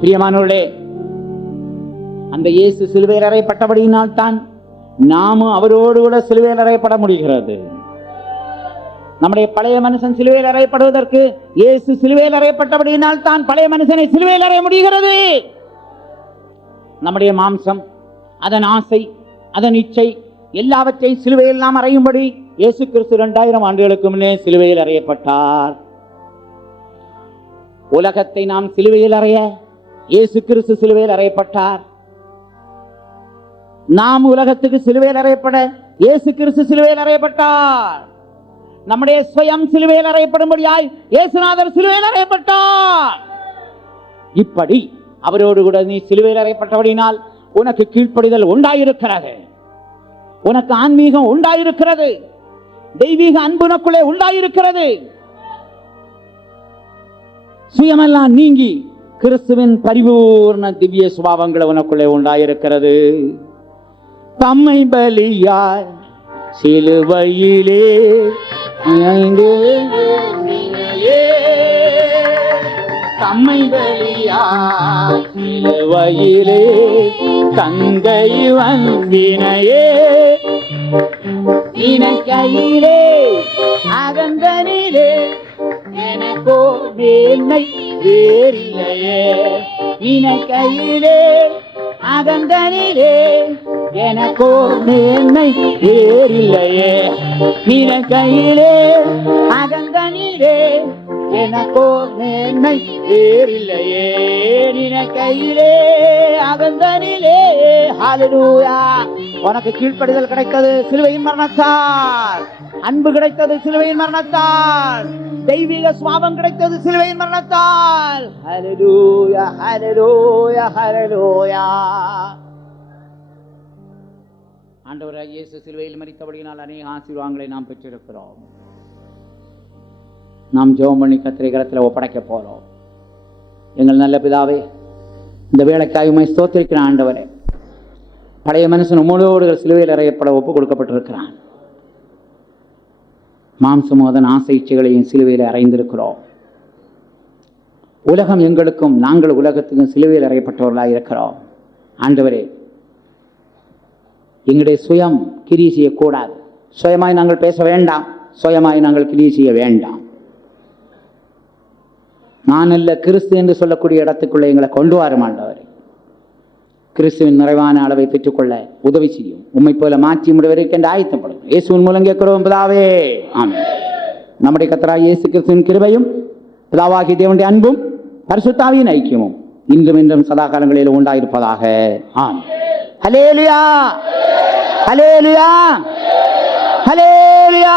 பிரியமானோர்களே, அந்த இயேசு சிலுவையில் அறையப்பட்டபடியினால் தான் நாமும் அவரோடு கூட சிலுவையில் அறையப்பட முடிகிறது. நம்முடைய பழைய மனுஷன் சிலுவையில் அறையப்படுவதற்கு இயேசு சிலுவையில் அறையப்பட்டபடியினால் தான் பழைய மனுஷனை சிலுவையில் அறைய முடிகிறது. நம்முடைய மாம்சம், அதன் ஆசை, அதன் இச்சை எல்லாவற்றையும் சிலுவையில் நாம் அறையும்படி இயேசு கிறிஸ்து 2000 ஆண்டுகளுக்கு முன்னே சிலுவையில் அறையப்பட்டார். உலகத்தை நாம் சிலுவையில் அறைய இயேசு கிறிஸ்து சிலுவையில் அறையப்பட்டார். நாம் உலகத்துக்கு சிலுவையில் அறையப்பட இயேசு கிறிஸ்து சிலுவையில் அறையப்பட்டார். நம்முடைய சுயம் சிலுவையில் அறையப்படும்படியாய் இயேசுநாதர் சிலுவையில் அறையப்பட்டார். இப்படி அவரோடு கூட நீ சிலுவையில் அறையப்பட்டபடினால் உனக்கு கீழ்ப்படிதல் உண்டாயிருக்கிறது, உனக்கு ஆன்மீகம் உண்டாயிருக்கிறது, தெய்வீக அன்பு உனக்குள்ளே உண்டாயிருக்கிறது. சுயமெல்லாம் நீங்கி கிறிஸ்துவின் பரிபூர்ண திவ்ய சுபாவங்கள் உனக்குள்ளே உண்டாயிருக்கிறது. தம்மை பலியாய் சிலுவையிலே தம்மை பலியாய் சிலுவையிலே தங்கை வந்தினையே இனக்கையிலே அகந்தனிலே எனக்கோ மேன்மை வேறில்லையே. இனக்கையிலே அகந்தனிலே எனக்கோ மேன்மை வேறில்லையே. இனக்கையிலே அகந்தனிலே எனக்கோ மேன்மை வேறில்லையே. இனக்கையிலே அகந்தனிலே. ஹல்லேலூயா. உனக்கு கீழ்ப்படிதல் கிடைத்தது சிலுவையின் மரணத்தால், அன்பு கிடைத்தது சிலுவையின் மரணத்தால், தெய்வீக சுபாவம் கிடைத்தது சிலுவையின் மரணத்தால். ஹல்லேலூயா, ஹல்லேலூயா, ஹல்லேலூயா. ஆண்டவராகிய இயேசு சிலுவையில் மரித்தபடியினால் அநேக ஆசீர்வாதங்களை நாம் பெற்றிருக்கிறோம். நாம் ஜெபம் பண்ணி கர்த்தருடைய கரத்தில் ஒப்படைக்க போறோம். எங்கள் நல்ல பிதாவே, இந்த வேளைக்காய் உம்மை ஸ்தோத்திரிக்கிறேன். ஆண்டவரே, பழைய மனுஷன் உம்மோடு சிலுவையில் அறையப்பட ஒப்பு கொடுக்கப்பட்டிருக்கிறான். மாம்சமும் அதன் ஆசை இச்சைகளையும் சிலுவையில் அறைந்திருக்கிறோம். உலகம் எங்களுக்கும் நாங்கள் உலகத்துக்கும் சிலுவையில் அறையப்பட்டவர்களாக இருக்கிறோம். ஆண்டவரே, எங்களுடைய சுயம் கிரியை செய்யக்கூடாது. சுயமாய் நாங்கள் பேச வேண்டாம், சுயமாய் நாங்கள் கிரியை செய்ய வேண்டாம். நான் அல்ல கிறிஸ்து என்று சொல்லக்கூடிய இடத்துக்குள்ளே எங்களை கொண்டு வரும். ஆண்டவரே, கிறிஸ்துவின் நிறைவான அளவை பெற்றுக்கொள்ள உதவி செய்யும். உம்மை போல மாற்றி முடிவதற்கு என்று ஆயத்தப்படும். இயேசுவின் மூலம் கேட்கிறோம் பிதாவே, ஆமென். நம்முடைய கர்த்தராகிய இயேசு கிறிஸ்துவின் கிருபையும் பிதாவாகிய தேவனுடைய அன்பும் பரிசுத்த ஆவியின் ஐக்கியமும் இன்றும் என்றும் சதா காலங்களில் உண்டாயிருப்பதாக. ஆமென். ஹல்லேலூயா, ஹல்லேலூயா, ஹல்லேலூயா.